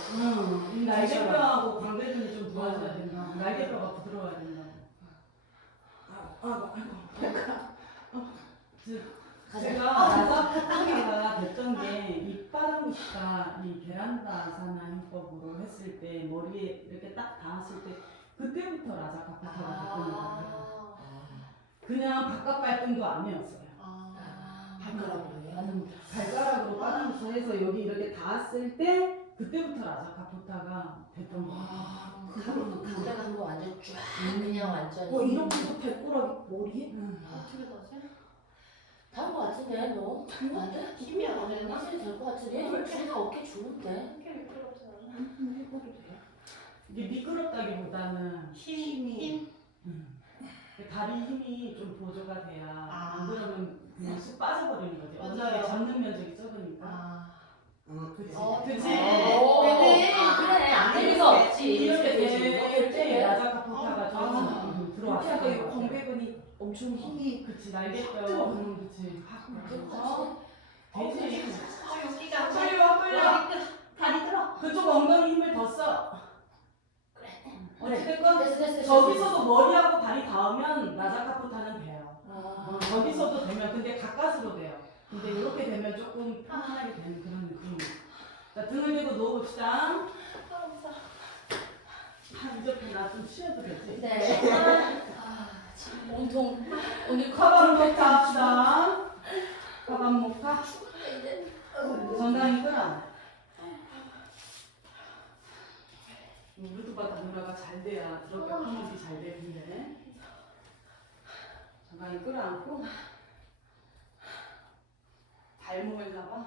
이 날개뼈하고 광대근이 좀 도와줘야 된다. 날개뼈가 부드러워야 된다. 제가 나사파타가 됐던 게 입바람부시가 이 베란다 아사나 힘법으로 했을 때 머리에 이렇게 딱 닿았을 때 그때부터 라자카파타가 됐던 것 같아요. 그냥 바깥 발등도 아니었어요. 발가락으로요? 발가락으로 바람부시 해서 여기 이렇게 닿았을 때 그때부터 라자카파타가 됐던 것 같아요. 그때가 한번 완전 쫙 그냥 완전. 이렇게 해서 발가락이 머리에? 어떻게 나지? 다른 거 같은데 너? 안 돼? 힘이 안 되나? 확실히 될것 같은데? 둘이가 어깨 좋은데? 이렇게 미끄럽지 않아? 해봐도 돼요? 이게 미끄럽다기보다는 힘. 다리 힘이 좀 보조가 돼야 아. 안 그러면 그냥 쑥 빠져버리는 거지. 맞아요. 어차피 잡는 면적이 적으니까. 그치. 그치. 네네. 그래. 안 될 리가 없지. 이렇게 되지. 될 때 라자카포타가 좀 이렇게 들어왔어. 하니까 이 광배근이 엄청 힘이 그치 날개뼈. 확 들어. 그치. 확 그렇지. 되지. 여기가 끌려 끌려. 다리 들어. 그쪽 엉덩이 힘을 더 써. 그래. 어찌됐건 됐어. 저기서도 머리하고 발이 닿으면 라자카포타는 돼요. 아. 저기서도 되면 근데 가까스로 돼요. 근데 이렇게 되면 조금 편안하게 되는 그런 느낌. 자 등을 대고 누워봅시다. 이제 나 좀 쉬어도 되지? 네. 참 온통 오늘 카반 목타 합시다. 카반 목타. 정강이 끌어. 무르드바 단무라가 잘 돼야 이렇게 컴퓨터 잘 되는데. 정강이 끌어안고 발목을 잡아.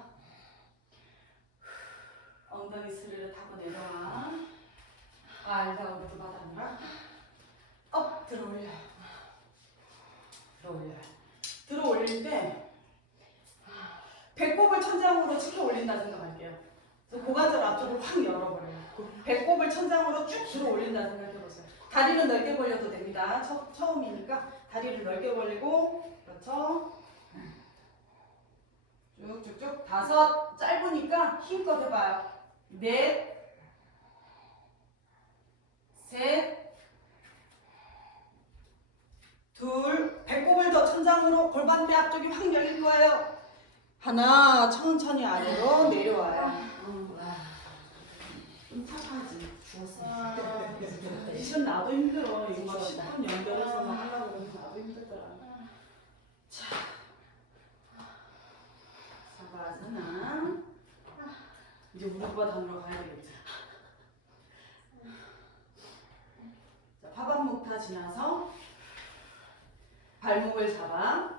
엉덩이 스르르 타고 내려와. 알다 무르드바 단무라. 업 들어 올려. 들어 올려. 들어 올릴 때 배꼽을 천장으로 치켜 올린다 생각할게요. 그래서 고관절 앞쪽을 확 열어버려요. 배꼽을 천장으로 쭉 들어 올린다 생각해보세요. 다리는 넓게 벌려도 됩니다. 처음이니까 다리를 넓게 벌리고 그렇죠. 쭉쭉쭉. 5 짧으니까 힘껏 해봐요. 4 셋, 둘, 배꼽을 더 천장으로 골반대 앞쪽이 확 열릴 거예요. 하나, 천천히 아래로 내려와요. 좀 차가지. 죽었어. 미션 나도 힘들어. 이거 막 10분 연결해서 막 하려고 그러면 나도 힘들더라. 자, 사바아사나. 이제 무릎과 담으러 가야 되겠지. 자, 파반목타 지나서 발목을 잡아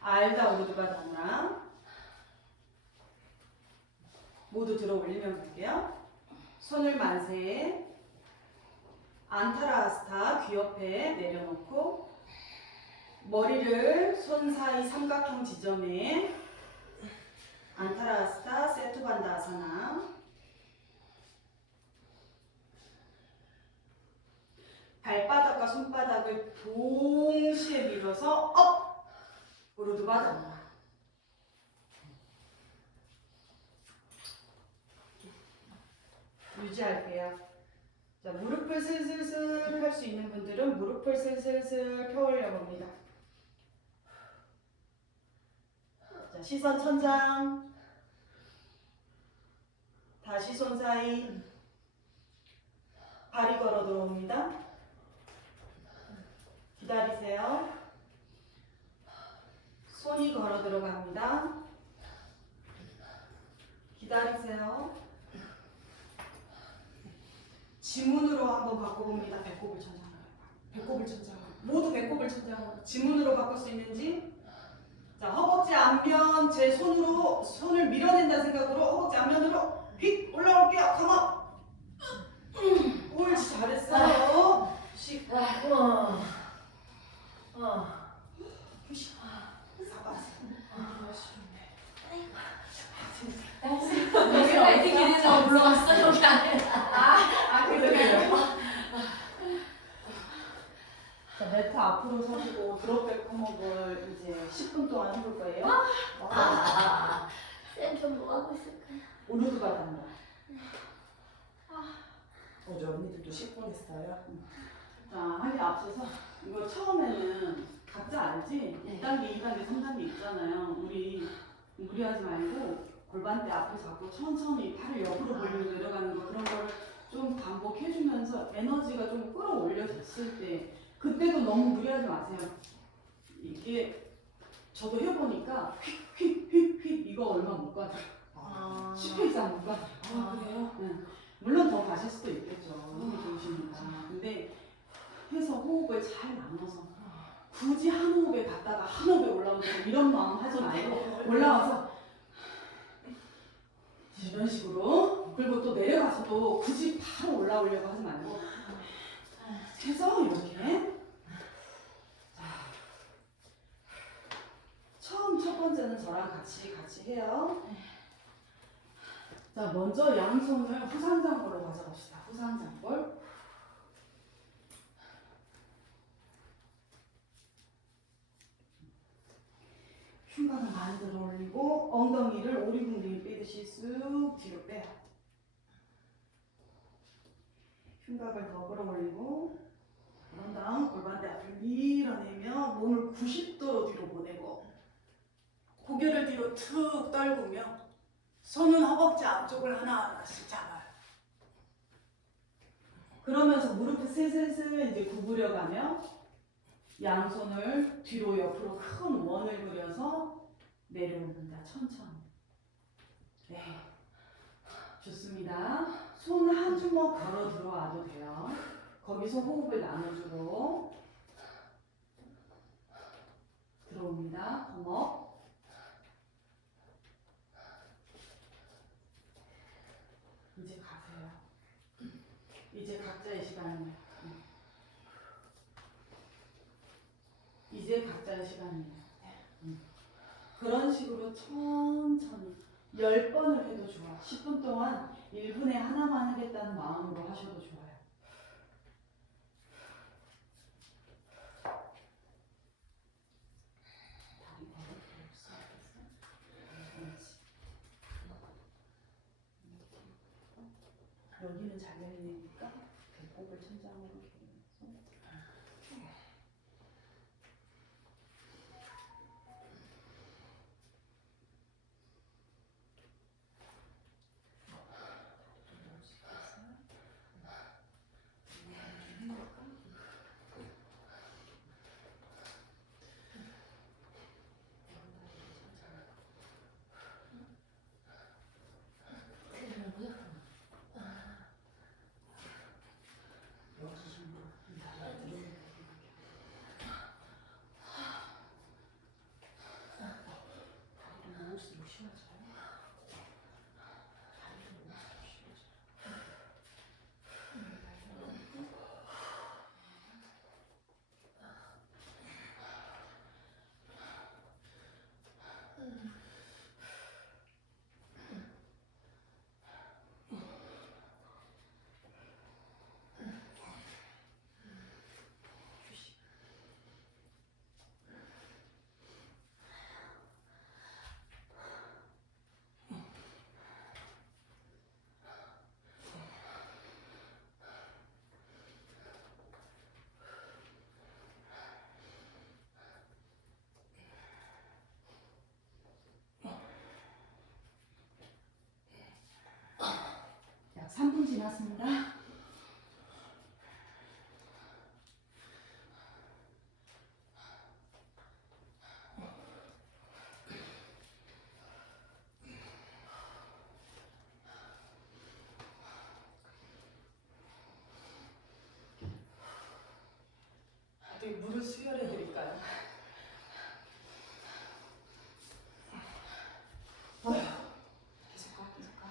알다 우르드바 담라 모두 들어 올리면 갈게요. 손을 만세 안타라스타 귀 옆에 내려놓고 머리를 손 사이 삼각형 지점에 안타라스타 세투반다아사나. 발바닥과 손바닥을 동시에 밀어서 업! 우르드바다. 유지할게요. 자, 무릎을 슬슬슬 펼 수 있는 분들은 무릎을 슬슬슬 펴 올려 봅니다. 자, 시선 천장. 다시 손 사이. 발이 걸어 들어옵니다. 기다리세요. 손이 걸어 들어갑니다. 기다리세요. 지문으로 한번 바꿔봅니다. 배꼽을 천장으로. 배꼽을 천장으로. 모두 배꼽을 천장으로. 지문으로 바꿀 수 있는지. 자, 허벅지 앞면 제 손으로 손을 밀어낸다 생각으로 허벅지 앞면으로 휙 올라올게요. 컴온. 옳지, 잘했어요. 씩. 휴식. 사바세. 여기 어디 길에서 올라왔어 여기 안에. 그래요. 자, 매트 앞으로 서시고 드롭백 컴업을 이제 10분 동안 해볼 거예요. 쌤좀 뭐 하고 있을까요? 오늘도 받았다. 어제 언니들도 10분 했어요. 자, 하기 앞서서 이거 처음에는 각자 알지? 1단계, 2단계, 3단계 있잖아요. 우리 무리하지 말고 골반대 앞을 잡고 천천히 팔을 옆으로 벌리고 내려가는 거 그런 걸 좀 반복해주면서 에너지가 좀 끌어올려졌을 때 그때도 너무 무리하지 마세요. 이게 저도 해보니까 휙휙휙휙 이거 얼마 못 가죠. 10회 이상 못 가죠. 그래요? 응. 물론 더 가실 수도 있겠죠. 힘이 좋으시니까. 근데 해서 호흡을 잘 나눠서 굳이 한 호흡에 갔다가 한 호흡에 올라오고 이런 마음 하지 말고 올라와서 이런 식으로 그리고 또 내려가서도 굳이 바로 올라오려고 하지 말고 해서 이렇게 처음 첫 번째는 저랑 같이 해요. 자, 먼저 양손을 후상장골로 가져갑시다. 후상장골. 흉곽을 많이 들어 올리고 엉덩이를 오리궁둥이 빼듯이 쑥 뒤로 빼요. 흉곽을 더 끌어 올리고 그런 다음 골반대 앞을 밀어내며 몸을 90도로 뒤로 보내고 고개를 뒤로 툭 떨구며 손은 허벅지 앞쪽을 하나하나씩 잡아요. 그러면서 무릎을 슬슬슬 이제 구부려가며 양손을 뒤로 옆으로 큰 원을 그려서 내려옵니다. 천천히. 네. 좋습니다. 손 한 주먹 걸어 들어와도 돼요. 거기서 호흡을 나눠주고 들어옵니다. 컴업. 이제 가세요. 이제 각자의 시간이에요. 이제 각자의 시간이에요. 그런 식으로 천천히 10번을 해도 좋아. 10분 동안 1분에 하나만 하겠다는 마음으로 하셔도 좋아요. 다리 걸어 들어올수 있겠어? 여기는 잘 열리니까 배꼽을 천장으로 계속. 여기 3분 지났습니다. 어떻게 물을 수혈해 드릴까요? 계속 가, 계속 가.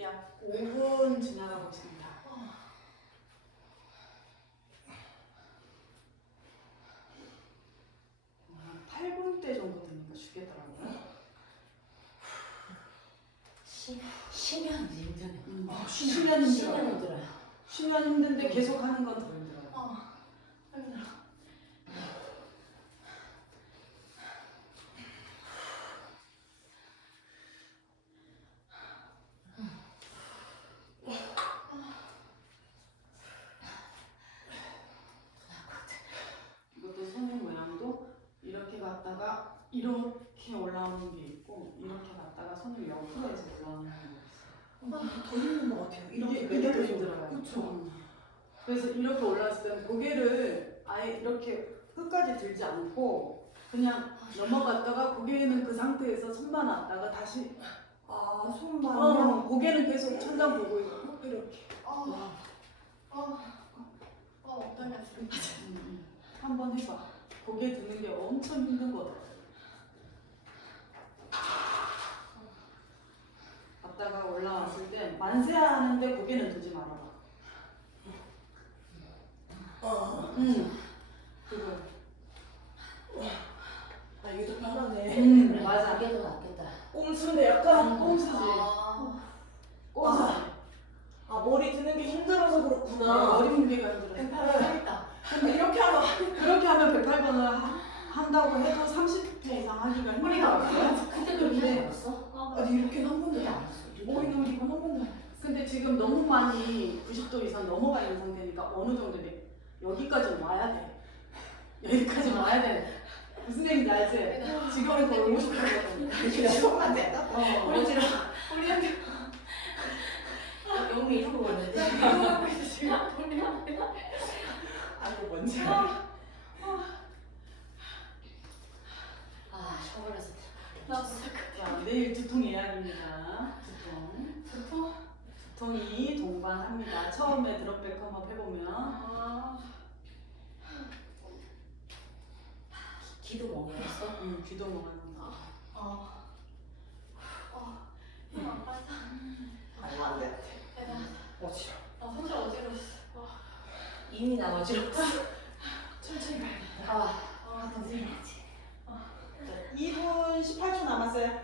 약 5분 지나가고 있습니다. 8분대 정도 되니까 죽겠더라고요. 쉬면 이제 힘드네. 쉬면 쉬면 힘들어요. 힘들어요. 쉬면 힘든데 계속 하는 건 더 힘들어요. 힘들어. 이것도 손의 모양도 이렇게 갔다가 이렇게 올라오는 게 있고 이렇게 갔다가 손을 옆으로 해서 올라오는 게 있어요. 더 힘든 것 같아요. 이렇게 이게 매달려 더 힘들어요. 그렇죠. 그래서 이렇게 올라왔을 때는 고개를 아예 이렇게 끝까지 들지 않고 그냥 넘어갔다가 고개는 그 상태에서 손만 왔다가 다시 아 손만요? 고개는 계속 천장 보고 있고 이렇게 어떠냐 지금. 한번 해봐. 고개 드는 게 엄청 힘든 거다. 갔다가 올라왔을 때 만세 하는데 고개는 들지 말아봐. 그거. 아 이게 더 편하네. 맞아. 그게 더 낫겠다. 꼼수인데 약간 꼼수지. 꼼수. 아 머리 드는 게 힘들어서 그렇구나. 머리 무게가 힘들어. 하겠다. 근데 이렇게 하면 그렇게 하면 108번을 한다고 해도 30회 이상 하기가 힘들어요. 그때 그렇게 하지 않았어? 아니 이렇게 한 번도 그게 안 안 했어. 머리 누리고 한 번도 안 했어. 근데 지금 너무 많이 90도 이상 넘어가 있는 상태니까 어느 정도 여기까지는 와야 돼. 여기까지 와야 돼. 무슨 얘기인지 알지? 지금은 거의 50도거든. 그냥 손만 댔다. 어지러. 우리한테 영미 이러고 있는데. 아니 뭔지 알아. 아 셔버려서. 자, 내일 두통 예약입니다. 두통이 동반합니다. 처음에 드롭백 한번 해보면 기도 멍해졌어? 귀도 먹는 거. 아니 안 돼. 어지러. 혼자 어지러웠어. 이미 난 어지러웠어. 천천히 가야 돼. 더 들려야지. 2분 18초 남았어요.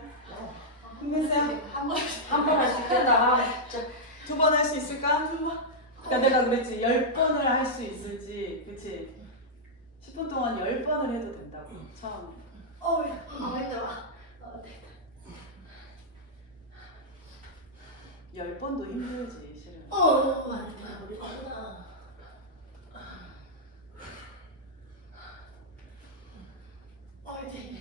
힘내세요. 한번 할 수 있겠다. 진짜. 두 번 할 수 있을까? 그러니까 내가 그랬지 10번을 할 수 있을지 그치? 10분 동안 10번을 해도 된다고 처음에. 힘들어. 10번도 힘들지 실은. 많이 배워버리구나. 이제.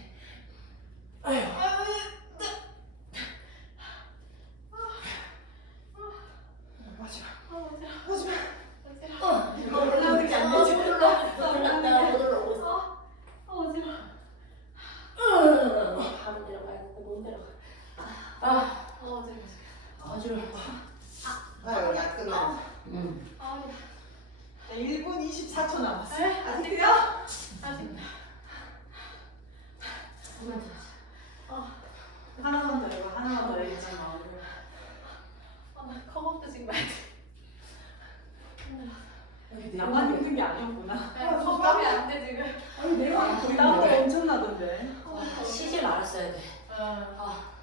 올라오지 않네. 올라오고 있어. 어지러워. 바로 내려가야겠다. 못 내려가. 어지러워. 어지러워. 아유, 야, 끝나. 아, 1분 24초 남았어. 아직도요? 아직. 그만 하나만 더 해봐. 하나만 더 해보자. 나 컵업도 지금 많이 여기 나만 힘든 게 아니었구나. 컵업이 안 돼, 지금. 아니, 내가 땀도 엄청 나던데. 쉬지 말았어야 돼.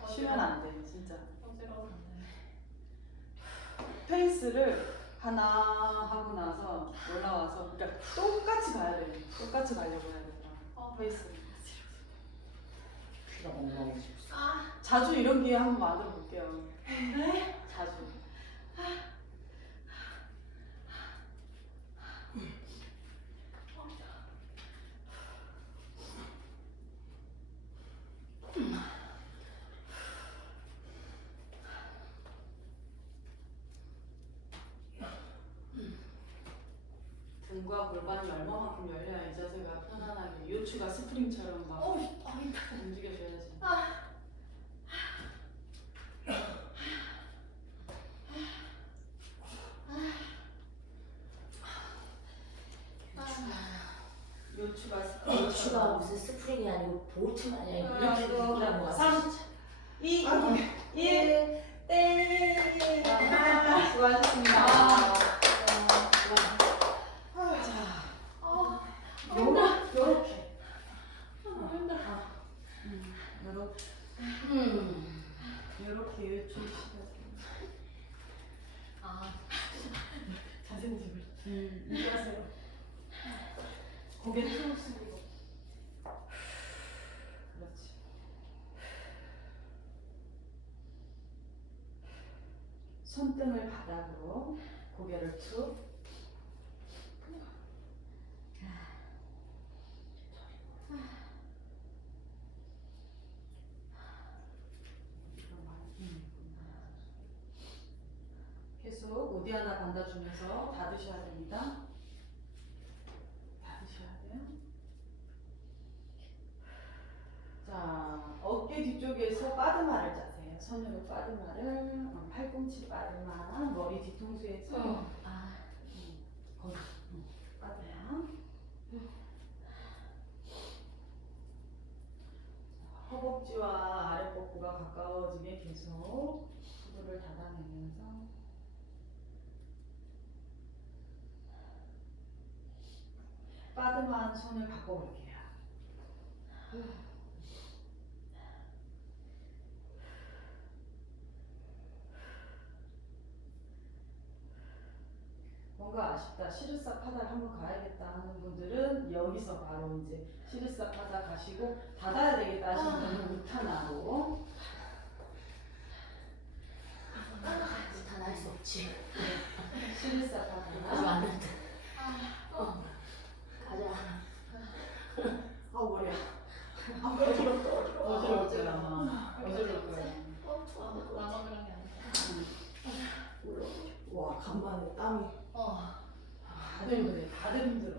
쉬면 안 돼, 진짜. 어지러워. 페이스를 하나 하고 나서 올라와서 그러니까 똑같이 가야 돼. 똑같이 가려고 해야 되더라. 페이스. 귀가 멍멍해지고 있어. 자주 이런 기회 한번 만들어 볼게요. 네? 자주. 등과 골반이 얼마만큼 열려야 이 자세가 편안하게 요추가 스프링처럼 막 움직여줘야지. 요추가 스프링. H가 무슨 스프링이 아니고 볼트가 아니야. 이렇게 이거 누르는 거야. 3, 2, 아이고. 1, 땡! 수고하셨습니다. 요렇게. 요렇게 요추 시켜서. 자생집을. 이거 하세요. 고개 쭉 숙이고. 그렇지. 손등을 바닥으로 고개를 툭. 계속 우디 하나 band아주면서 닫으셔야 됩니다. 닫으셔야 돼요. 자, 어깨 뒤쪽에서 빠드마를 짜세요. 손으로 빠드마를, 팔꿈치 빠드마, 머리 뒤통수에서 거기 빠드마. 허벅지와 아랫복부가 가까워지게 계속 구부를 닫아내면서 빠드마한 손을 바꿔볼게요. 뭔가 아쉽다, 시르사 파다를 한번 가야겠다 하는 분들은 여기서 바로 이제 시르사 파다 가시고 닫아야 되겠다 하시는 분은 우타나로 다 날 수 없지. 시르사 아주 파다. 안 된다. 가자. 아 머리야. 어지럽다. 어지럽지 아마. 어지러울 거야. 나만 게 아니야. 와, 간만에 땀이. 다들 힘들어. 다들 힘들어.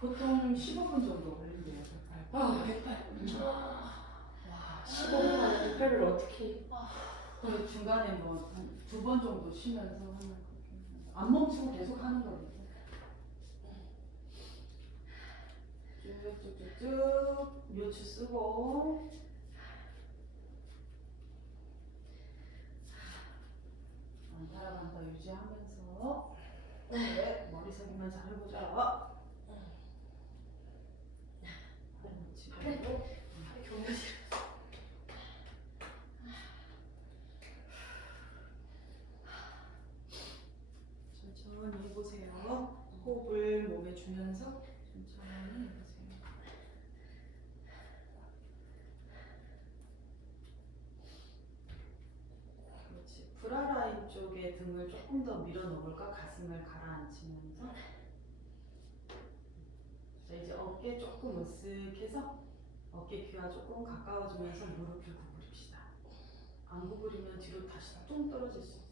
보통 15분 정도 걸린대요. 108. 15분 만에 백팔을 어떻게. 그리고 중간에 뭐 한 2번 정도 쉬면서 하는 거. 안 멈추고 계속 하는 거예요. 쭉쭉쭉쭉 요추 쓰고 안타라간다 유지하면서 네, 머리 숙이면 잘 해보자. 천천히 해보세요. 호흡을 몸에 주면서 천천히 해보세요. 등을 조금 더 밀어 놓을까? 가슴을 가라앉히면서. 자, 이제 어깨 조금 으쓱해서 어깨 귀와 조금 가까워지면서 무릎을 구부립시다. 안 구부리면 뒤로 다시 뚱 떨어질 수 있어요.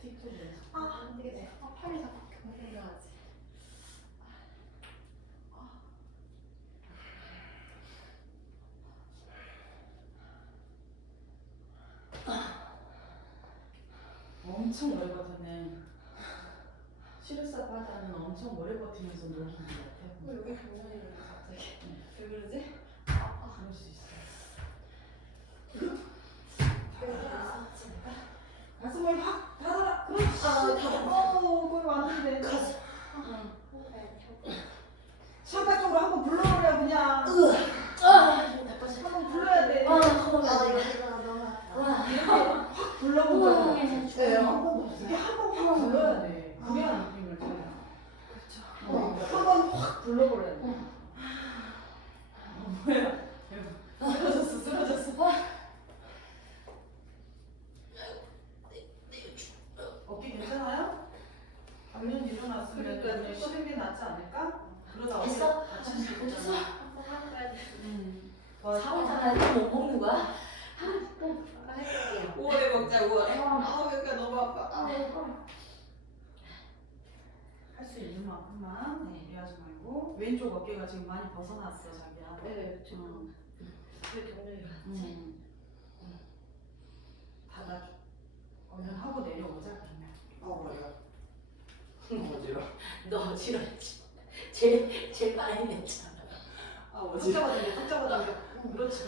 틱톡 내서. 안 되겠네. 팔이 자꾸 올라가지. 엄청 오래 버티네. 시르사 바다는 엄청 오래 버티면서 놀는 것 같아. 여기 경련이 갑자기. 왜 그러지? 그럴 수 있어요. 가슴을 확 닫아라. 그렇지. 거기 왔는데. 가슴. 창가 쪽으로 한번 불러버려 그냥. 한번 불러야 돼. 확 불러보자. 네, 이게 한번 확 불러야 돼. 그래야 느낌을 줘요. 한번 확 불러버려야 돼. 뭐야? 쓰러졌어. 어깨 괜찮아요? 당연히 일어났으면 그러니까. 그냥 쉬는 게 낫지 않을까? 그러다 어깨 됐어? 다칠 수 있잖아. 사월 달에 못 먹는 거야? 5월에 먹자 5월에. 여기가 너무 아파. 할 수 있는 만큼만 무리하지 말고. 왼쪽 어깨가 지금 많이 벗어났어 자기야. 네, 지금 왜 경련이 일어났지? 닫아줘. 얼른 하고 내려오자 그러면. 어지러워. 너 어지럽지? 제일 많이 냈잖아. 탁 잡아당겨, 탁 잡아당겨. 그렇지.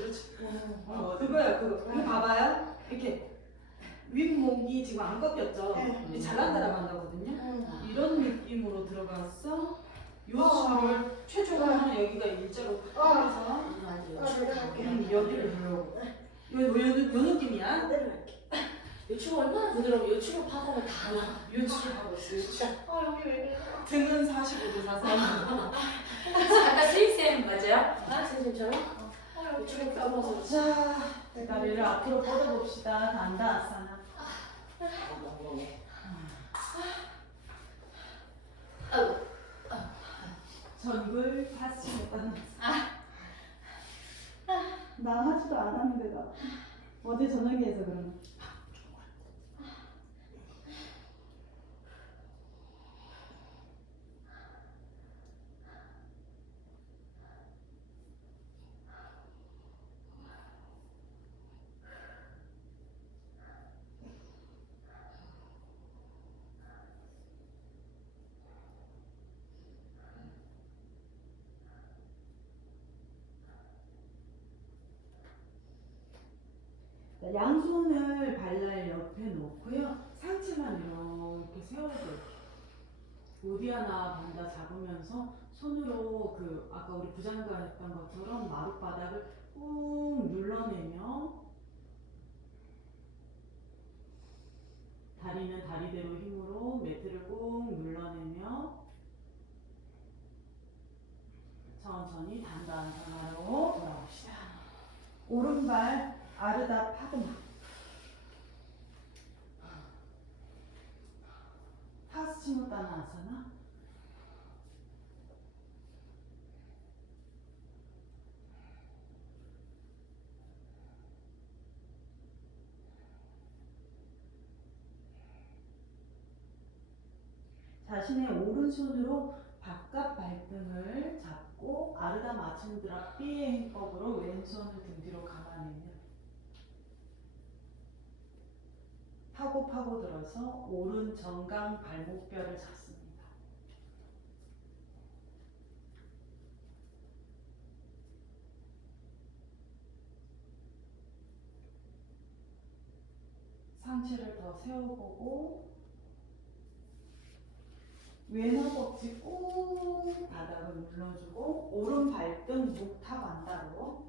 그거야, 그거. 이거 봐봐요. 이렇게 윗목이 지금 안 꺾였죠? 이게 잘 날아간다거든요. 이런 느낌으로 들어가서 요추를 최종은 여기가 일자로 펴서 여기를 누르고. 요 느낌이야. 요추가 얼마나 부드러워. 요추를 파서는 다 나와. 요추를 하고 있어요. 여기 왜 그래? 등은 45도 자세. 아까 스윗쌤 맞아요? 선생님처럼? 요추를 펴서. 자, 다리를 앞으로 뻗어봅시다. 단다아사나. 전굴 파스치노. 나 하지도 않았는데도 어제 저녁에 해서 그런 거. 양손을 발날 옆에 놓고요. 상체만 이렇게 세워볼게요. 오디아나 반다 잡으면서 손으로 그 아까 우리 부장가 했던 것처럼 마룻바닥을 꾹 눌러내며 다리는 다리대로 힘으로 매트를 꾹 눌러내며 천천히 단단하로 돌아옵시다. 오른발 아르다 파드마. 파스치노타나아사나. 자신의 오른손으로 바깥 발등을 잡고 아르다 마춘드라 삐의 행법으로 왼손을 등 뒤로 감아내며 파고 들어서 오른 정강 발목뼈를 잡습니다. 상체를 더 세워보고 왼허벅지 꾹 바닥을 눌러주고 오른 발등 목탑 안따로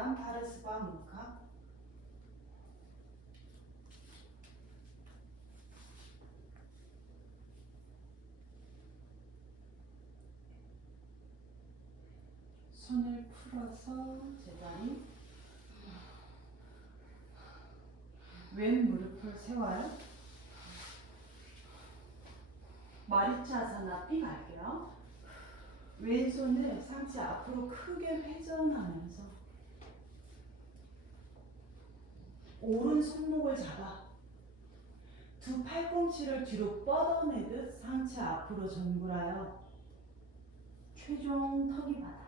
바람 파르스바 무카. 손을 풀어서 제자리. 왼 무릎을 세워요. 마리차사나 삐 갈게요. 왼손을 상체 앞으로 크게 회전하면서 오른 손목을 잡아 두 팔꿈치를 뒤로 뻗어내듯 상체 앞으로 전굴하여 최종 턱이 바닥.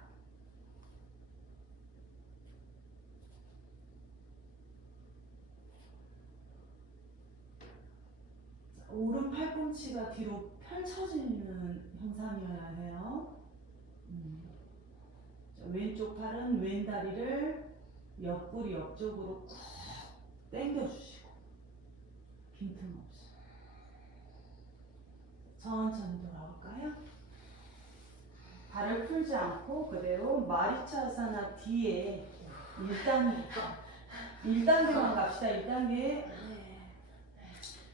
오른 팔꿈치가 뒤로 펼쳐지는 형상이어야 해요. 자, 왼쪽 팔은 왼 다리를 옆구리 옆쪽으로 꾹 당겨주시고 빈틈없이 천천히 돌아올까요? 발을 풀지 않고 그대로 마리차사나 뒤에 1단계만 갑시다. 1단계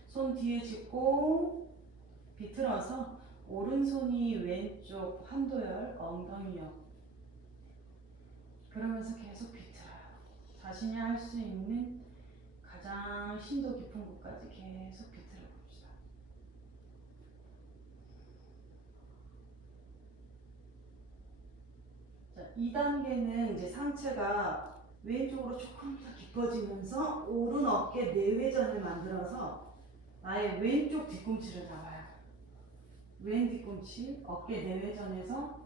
손 뒤에 짚고 비틀어서 오른손이 왼쪽 한도열 엉덩이 옆 그러면서 계속 비틀어요. 자신이 할 수 있는 가장 심도 깊은 곳까지 계속 비틀어 봅시다. 자, 2단계는 이제 상체가 왼쪽으로 조금 더 깊어지면서 오른 어깨 내외전을 만들어서 나의 왼쪽 뒤꿈치를 잡아요. 왼 뒤꿈치, 어깨 내외전에서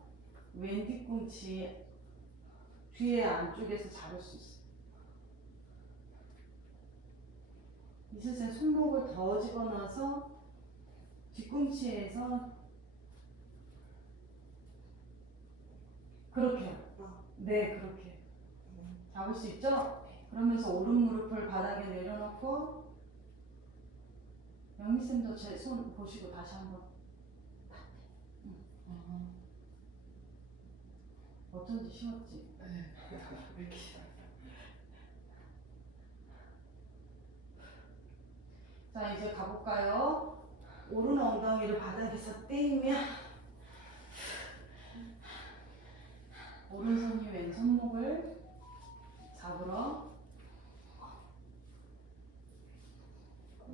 왼 뒤꿈치 뒤에 안쪽에서 잡을 수 있어요. 있으세요. 손목을 더 집어넣어서 뒤꿈치에서 그렇게요. 네, 그렇게 잡을 수 있죠? 그러면서 오른 무릎을 바닥에 내려놓고 영미쌤도 제 손 보시고 다시 한번 어쩐지 쉬웠지? 왜 이렇게 싫어? 자, 이제 가볼까요? 오른 엉덩이를 바닥에서 떼면 오른손이 왼손목을 잡으러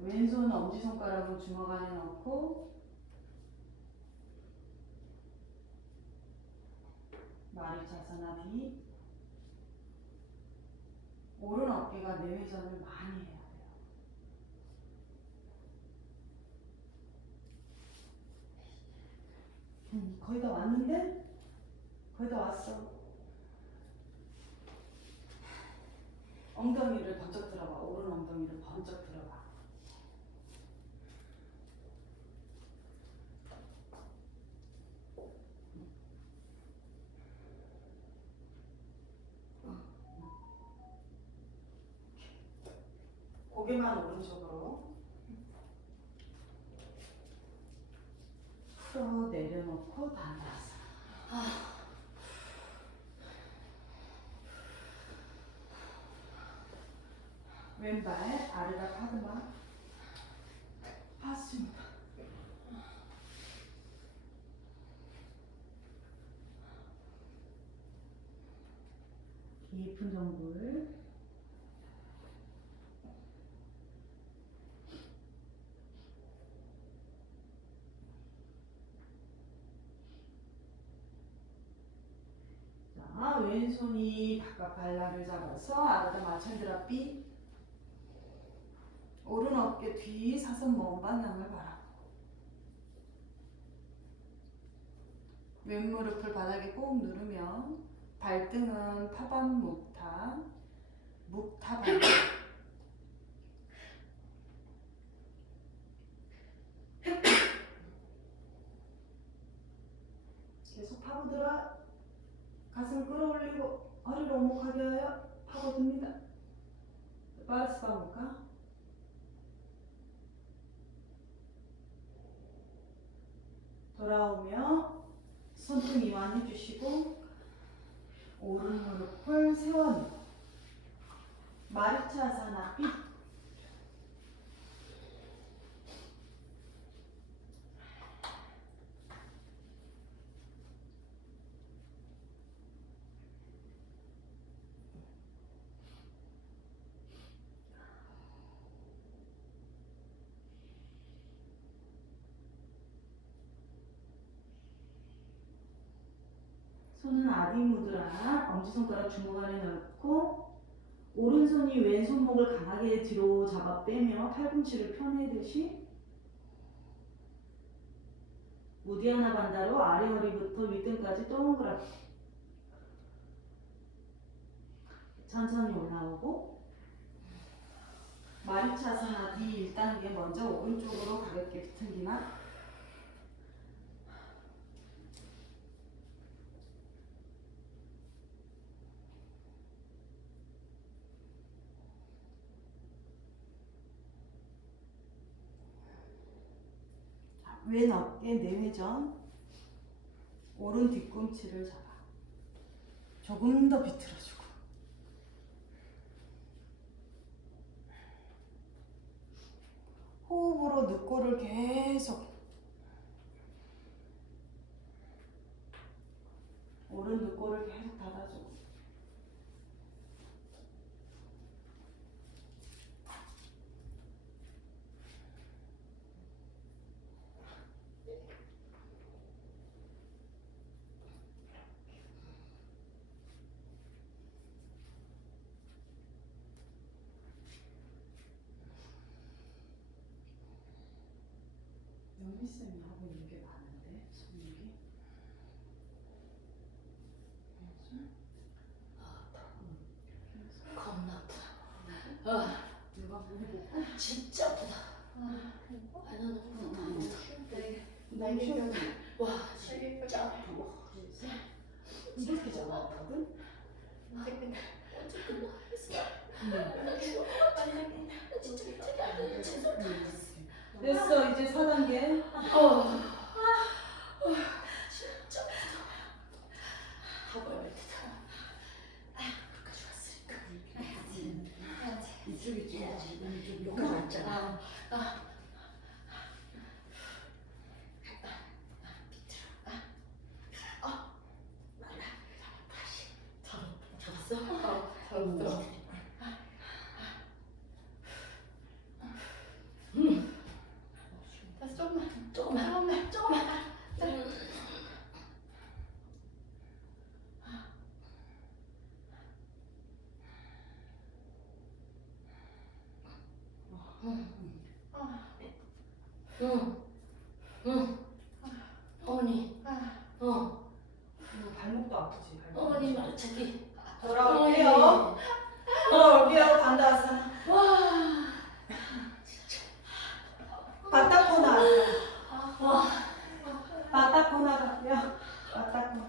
왼손 엄지손가락을 주먹 안에 넣고 마리차사나 뒤 오른 어깨가 내외전을 많이 해야 돼요. 거의 다 왔는데? 거의 다 왔어. 엉덩이를 번쩍 들어봐. 오른 엉덩이를 번쩍 들어봐. 고개만 오른쪽으로 풀어 내려놓고 반대하세요. 왼발 아르다 파드마 파스입니다. 깊은 정글 자, 왼손이 바깥 발날을 잡아서 아르다 마찰드라삐 오른 어깨 뒤 사선 먼 방향을 바라보고 왼 무릎을 바닥에 꼭 누르면 발등은 파반 묵타 발등 계속 파고들어 가슴 끌어올리고 허리를 오목하게 하여 파고듭니다. 빠르스바 묵카 돌아오며 손등 이완해 주시고 오른 무릎을 세워놓고 마리차사나 삐. 손은 아디무드라 엄지손가락 주먹 안에 넣고 오른손이 왼손목을 강하게 뒤로 잡아 빼며 팔꿈치를 펴내듯이 무디아나 반다로 아래 허리부터 윗등까지 동그랗게 천천히 올라오고 마리차사나 D 1단계 먼저 오른쪽으로 가볍게 붙은 기만 왼 어깨 내회전 오른 뒤꿈치를 잡아 조금 더 비틀어주고 호흡으로 늑골을 계속 오른 늑골을 계속 닫아주고 영희쌤이 하고 있는 게 많은데 손목이 겁나 아프다. 누가 보고 진짜 아프다. 나는 너무 너무 시원해 와 진짜 아프고. 이렇게 잡았거든? 언제 끝나? 진짜 됐어 이제 4단계 진짜 하고 해야 되다. 여기까지 왔으니까. 이쪽이 해야지. 이쪽이 여기까지 왔잖아. 잡았어? 잡았어. 다시 조금만. 어머니. 발목도 아프지 발목. 어머니 말차기. 돌아올게요. 돌아올게요. 반다아사나. 와. 바타코나. 와. 바타코나 갈게요. 바타코나.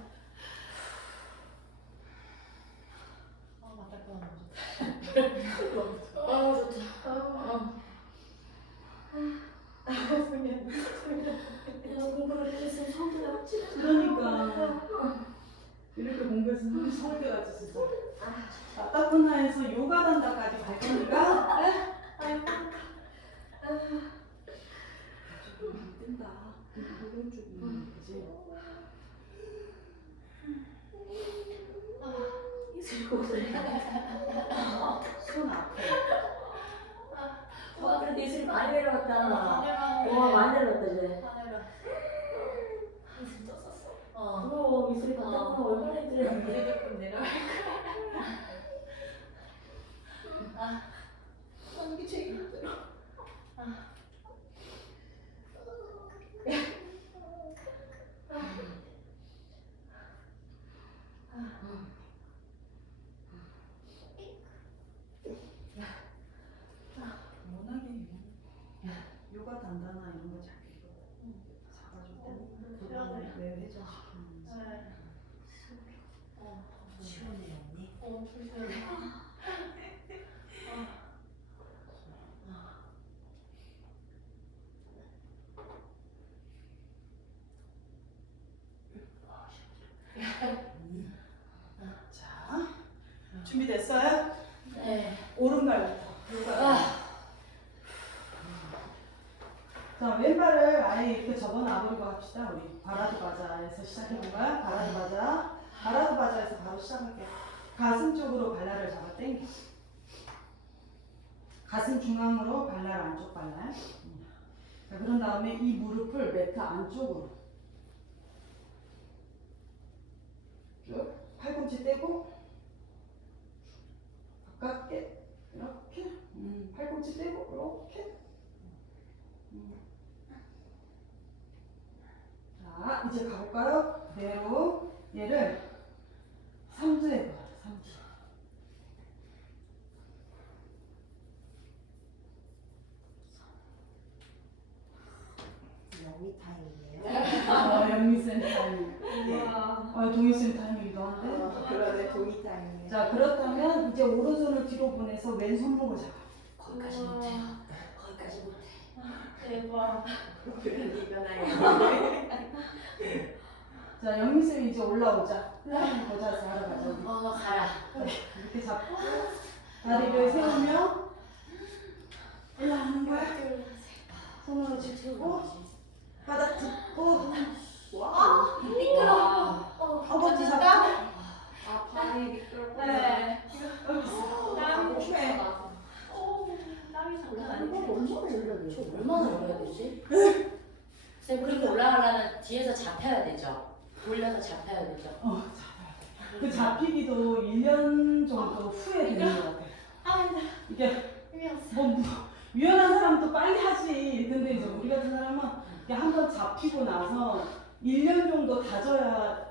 그러니까 이렇게 공부해서 서울대 같이 진짜 바타코나에서 요가 단다까지 갈 거니까 조금 뜬다 오른쪽이 그지? 손 앞에 와, 예술이 많이 내려왔다. 와, 많이 내려왔다, 이제. 진짜 썼어. 그럼, 예술이 바닥으로 얼마나 힘들어. 무조건 내려갈 거야. 이게 제일 힘들어. 워낙에 요가 단다나 이런 거 잡아주고 그거를 왜 회전시키는지 시원해요 언니? 자, 왼발을 아예 이렇게 접어놔버리고 합시다. 우리 바라드 바자에서 시작해볼까요? 바라드 바자. 바라드 바자에서 바로 시작할게요. 가슴 쪽으로 발라를 잡아 당겨. 가슴 중앙으로 발랄 안쪽 발랄. 자, 그런 다음에 이 무릎을 매트 안쪽으로 쭉 팔꿈치 떼고 가깝게 이렇게 팔꿈치 떼고 이렇게. 자, 이제 가볼까요? 그대로 얘를 3두 해봐요. 3두. 영미 타임이에요. 영미쌤 타임. 동희쌤 타임이기도 한데. 그러네, 동이 타임이에요. 자, 그렇다면 이제 오른손을 뒤로 보내서 왼손목을 잡아. 거기까지 못해요. 거기까지 못해. 대박. 그런 일어나요. 자, 영미쌤 이제 올라오자. 플라잉 고자세 하러 가자. 우리. 가라. 이렇게 잡고 다리를 세우며 올라오는 거야. 손으로 짚고 바닥 짚고 와. 미끄러워. 허벅지 잡고 아, 발이 미끄럽구나. 네. 땀 춤에. 땀이 장난 이거 아니죠? 얼마나 올려야 돼? 저 얼마나 올려야 되지? 쌤, 그렇게 올라가려면 뒤에서 잡혀야 되죠? 돌려서 잡혀야 되죠? 잡아야 돼. 그 잡히기도 1년 정도 후에 되는 것 같아. 이게 뭐 유연한 사람도 빨리 하지. 근데 이제 우리 같은 사람은 한 번 잡히고 나서 1년 정도 다져야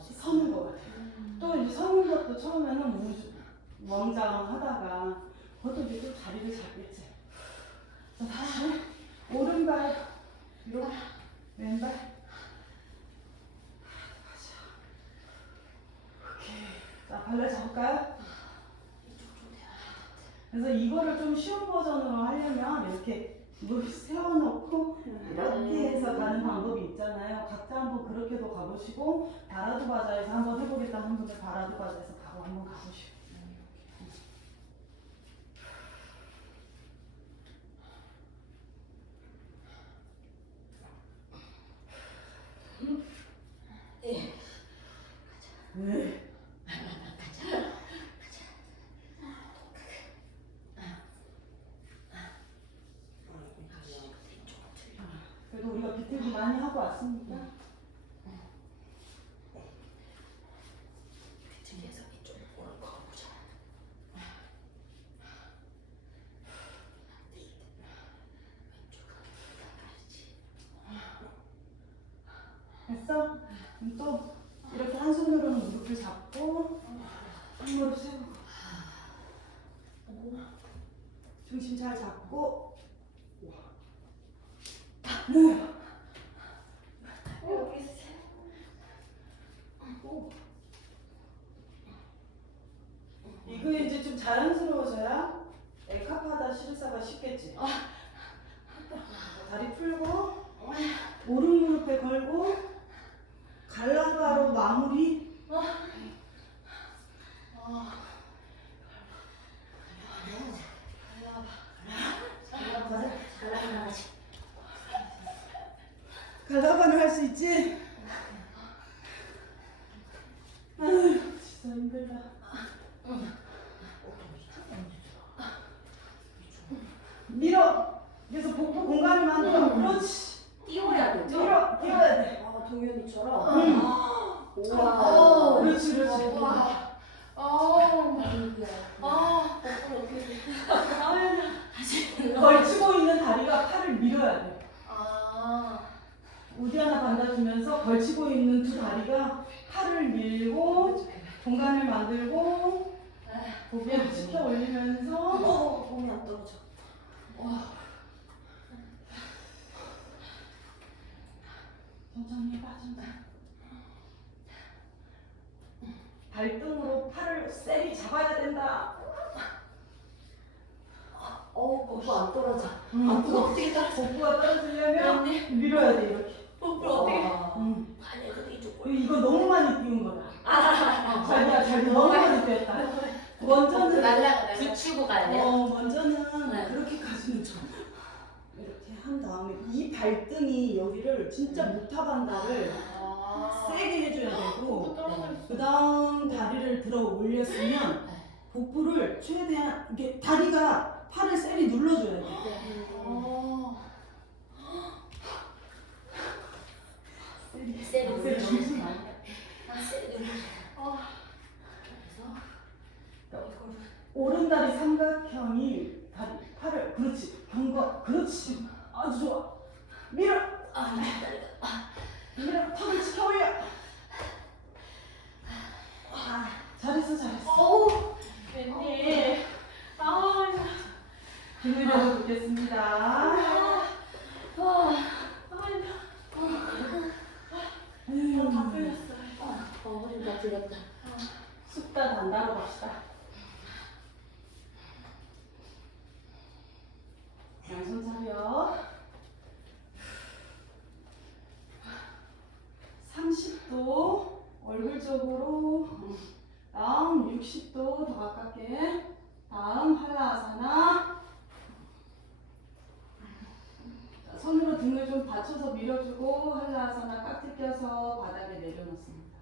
서는 것 같아. 또 이제 서는 것도 처음에는 멍장하다가 그것도 이제 또 자리를 잡겠지. 자, 다시 오른발 뒤로 왼발. 오케이. 자, 발을 잡을까요? 그래서 이거를 좀 쉬운 버전으로 하려면 이렇게 무릎 세워놓고 이렇게 해서 가는 방법이 있잖아요. 각자 한번 그렇게도 가보시고 바라드 바자에서 한번 해보겠다 하는 분들 바라드 바자에서 바로 한번 가보시고. 네. 그래도 우리가 비틀기 많이 하고 왔으니까. 뒤에서 이쪽으로 가보자. 됐어? 그럼 또 이렇게 한 손으로는 무릎을 잡고 한 무릎 세우고 중심 잘 잡고 이거 이제 좀 자연스러워져야 에카파다 시르사가 쉽겠지. 다리 풀고 오른 무릎에 걸고 갈라바로 마무리. 갈라바는 할 수 있지? 아휴, 진짜 힘들다. 밀어. 그래서 복부 공간을 만들어. 그렇지. 띄워야 되죠? 밀어. 밀어야 돼. 아, 동현이처럼? 응. 우와. 그렇지, 그렇지. 거꾸로 어떻게 걸치고 있는 다리가 팔을 밀어야 돼. 아, 우디 하나 반다주면서 걸치고 있는 두 다리가 팔을 밀고 공간을 만들고 고개를 치켜 올리면서 몸이 안 떨어져. 천천히 해봐, 천천히. 발등으로 팔을 세게 잡아야 된다. 복부 안 떨어져. 복부 어떻게 떨어져? 복부가 떨어지려면 밀어야 돼, 이렇게. 복부 어떻게? 응. 아니, 근데 이쪽 이거 너무 많이 띄운 거다. 자기야, 자기 너무 많이 띄웠다. 먼저는 날라가 붙이고 가야 돼요. 먼저는 네. 그렇게까지는 좀 이렇게 한 다음에 이 발등이 여기를 진짜 무타반다를 세게 해줘야 되고 그 다음 다리를 들어 올렸으면 복부를 최대한 이게 다리가 팔을 세게 눌러줘야 돼. 세게 세 눌러. 정신 아니야. 세게 눌러. 그래서 오른 다리 삼각형이 다리 팔을 그렇지 경과 그렇지 아주 좋아 밀어 밀어 턱을 치켜 올려 잘했어 어우 웬일. 힘을 내어 보겠습니다 다 풀렸어. 허리 다 들렸다. 숙다 단다로 갑시다 양손 차려 30도 얼굴 쪽으로 다음 60도 더 가깝게 다음 한라아사나 자, 손으로 등을 좀 받쳐서 밀어주고 한라아사나 깍지 껴서 바닥에 내려놓습니다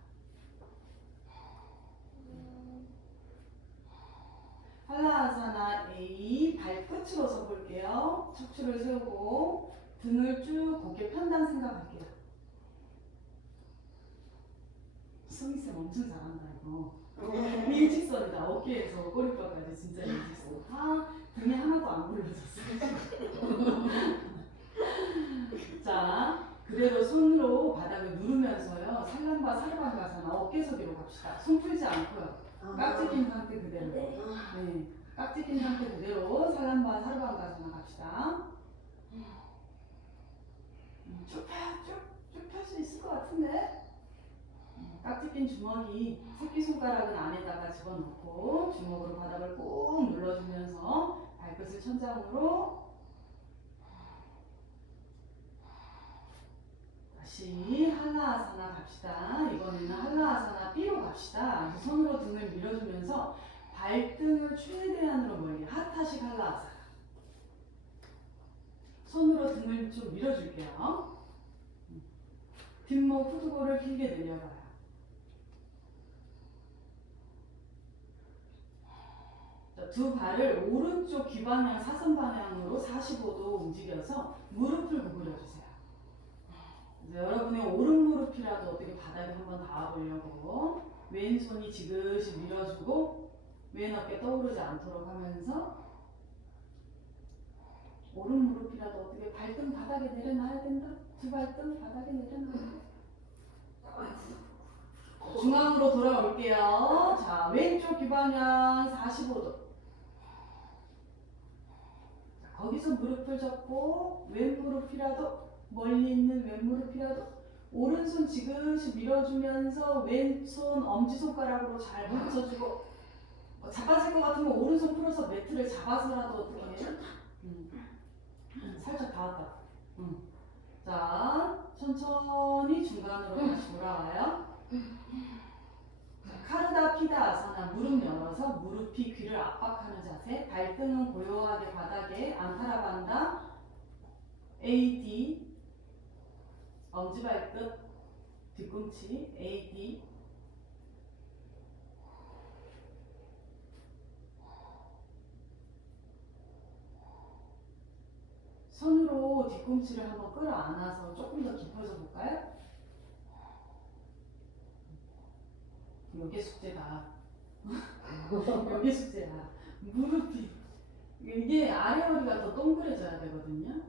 한라아사나 A 발끝으로 서볼게요 척추를 세우고 등을 쭉 곧게 편단 생각할게요 수미쌤 엄청 잘한다 이거 일직선이다 어깨에서 꼬리뼈까지 진짜 일직선 등이 하나도 안 굴러졌어 자 그대로 손으로 바닥을 누르면서요 살람바 사르방가사나 어깨 숙이로 갑시다 손 풀지 않고요 깍지 낀 상태 그대로 네, 깍지 낀 상태 그대로 살람바 사르방가사나 갑시다 쭉 펼 수 있을 것 같은데 깍지 낀 주먹이 새끼손가락은 안에다가 집어넣고 주먹으로 바닥을 꾹 눌러주면서 발끝을 천장으로 다시 한라아사나 갑시다. 이번에는 한라아사나 B로 갑시다. 손으로 등을 밀어주면서 발등을 최대한으로 멀리 하타식 한라아사나 손으로 등을 좀 밀어줄게요. 뒷목 후두골을 길게 내려가요. 두 발을 오른쪽 귀 방향 사선 방향으로 45도 움직여서 무릎을 구부려주세요. 이제 여러분의 오른 무릎이라도 어떻게 바닥에 한번 닿아보려고 왼손이 지그시 밀어주고 왼 어깨 떠오르지 않도록 하면서 오른 무릎이라도 어떻게 발등 바닥에 내려놔야 된다. 두 발등 바닥에 내려놔야 중앙으로 돌아올게요. 자, 왼쪽 귀 방향 45도. 거기서 무릎을 접고 왼 무릎이라도 멀리 있는 왼 무릎이라도 오른손 지그시 밀어주면서 왼손 엄지손가락으로 잘 받쳐주고 잡아질 것 같으면 오른손 풀어서 매트를 잡아서라도 어떻게 살짝 닿았다. 자, 천천히 중간으로 다시 돌아와요. 카르다 피다 아사나 무릎 열어서 무릎이 귀를 압박하는 자세 발등은 고요하게 바닥에 안타라반다 AD 엄지발끝 뒤꿈치 AD 손으로 뒤꿈치를 한번 끌어안아서 조금 더 깊어져 볼까요? 요게 숙제다. 요게 숙제야. 무릎이 이게 아래 허리가 더 동그래져야 되거든요.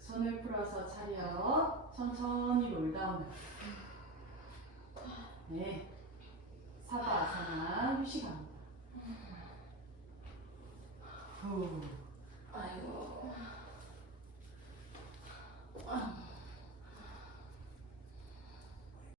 손을 풀어서 차려 천천히 롤다운. 네. 사바아사나 휴식합니다. 후. 아이고.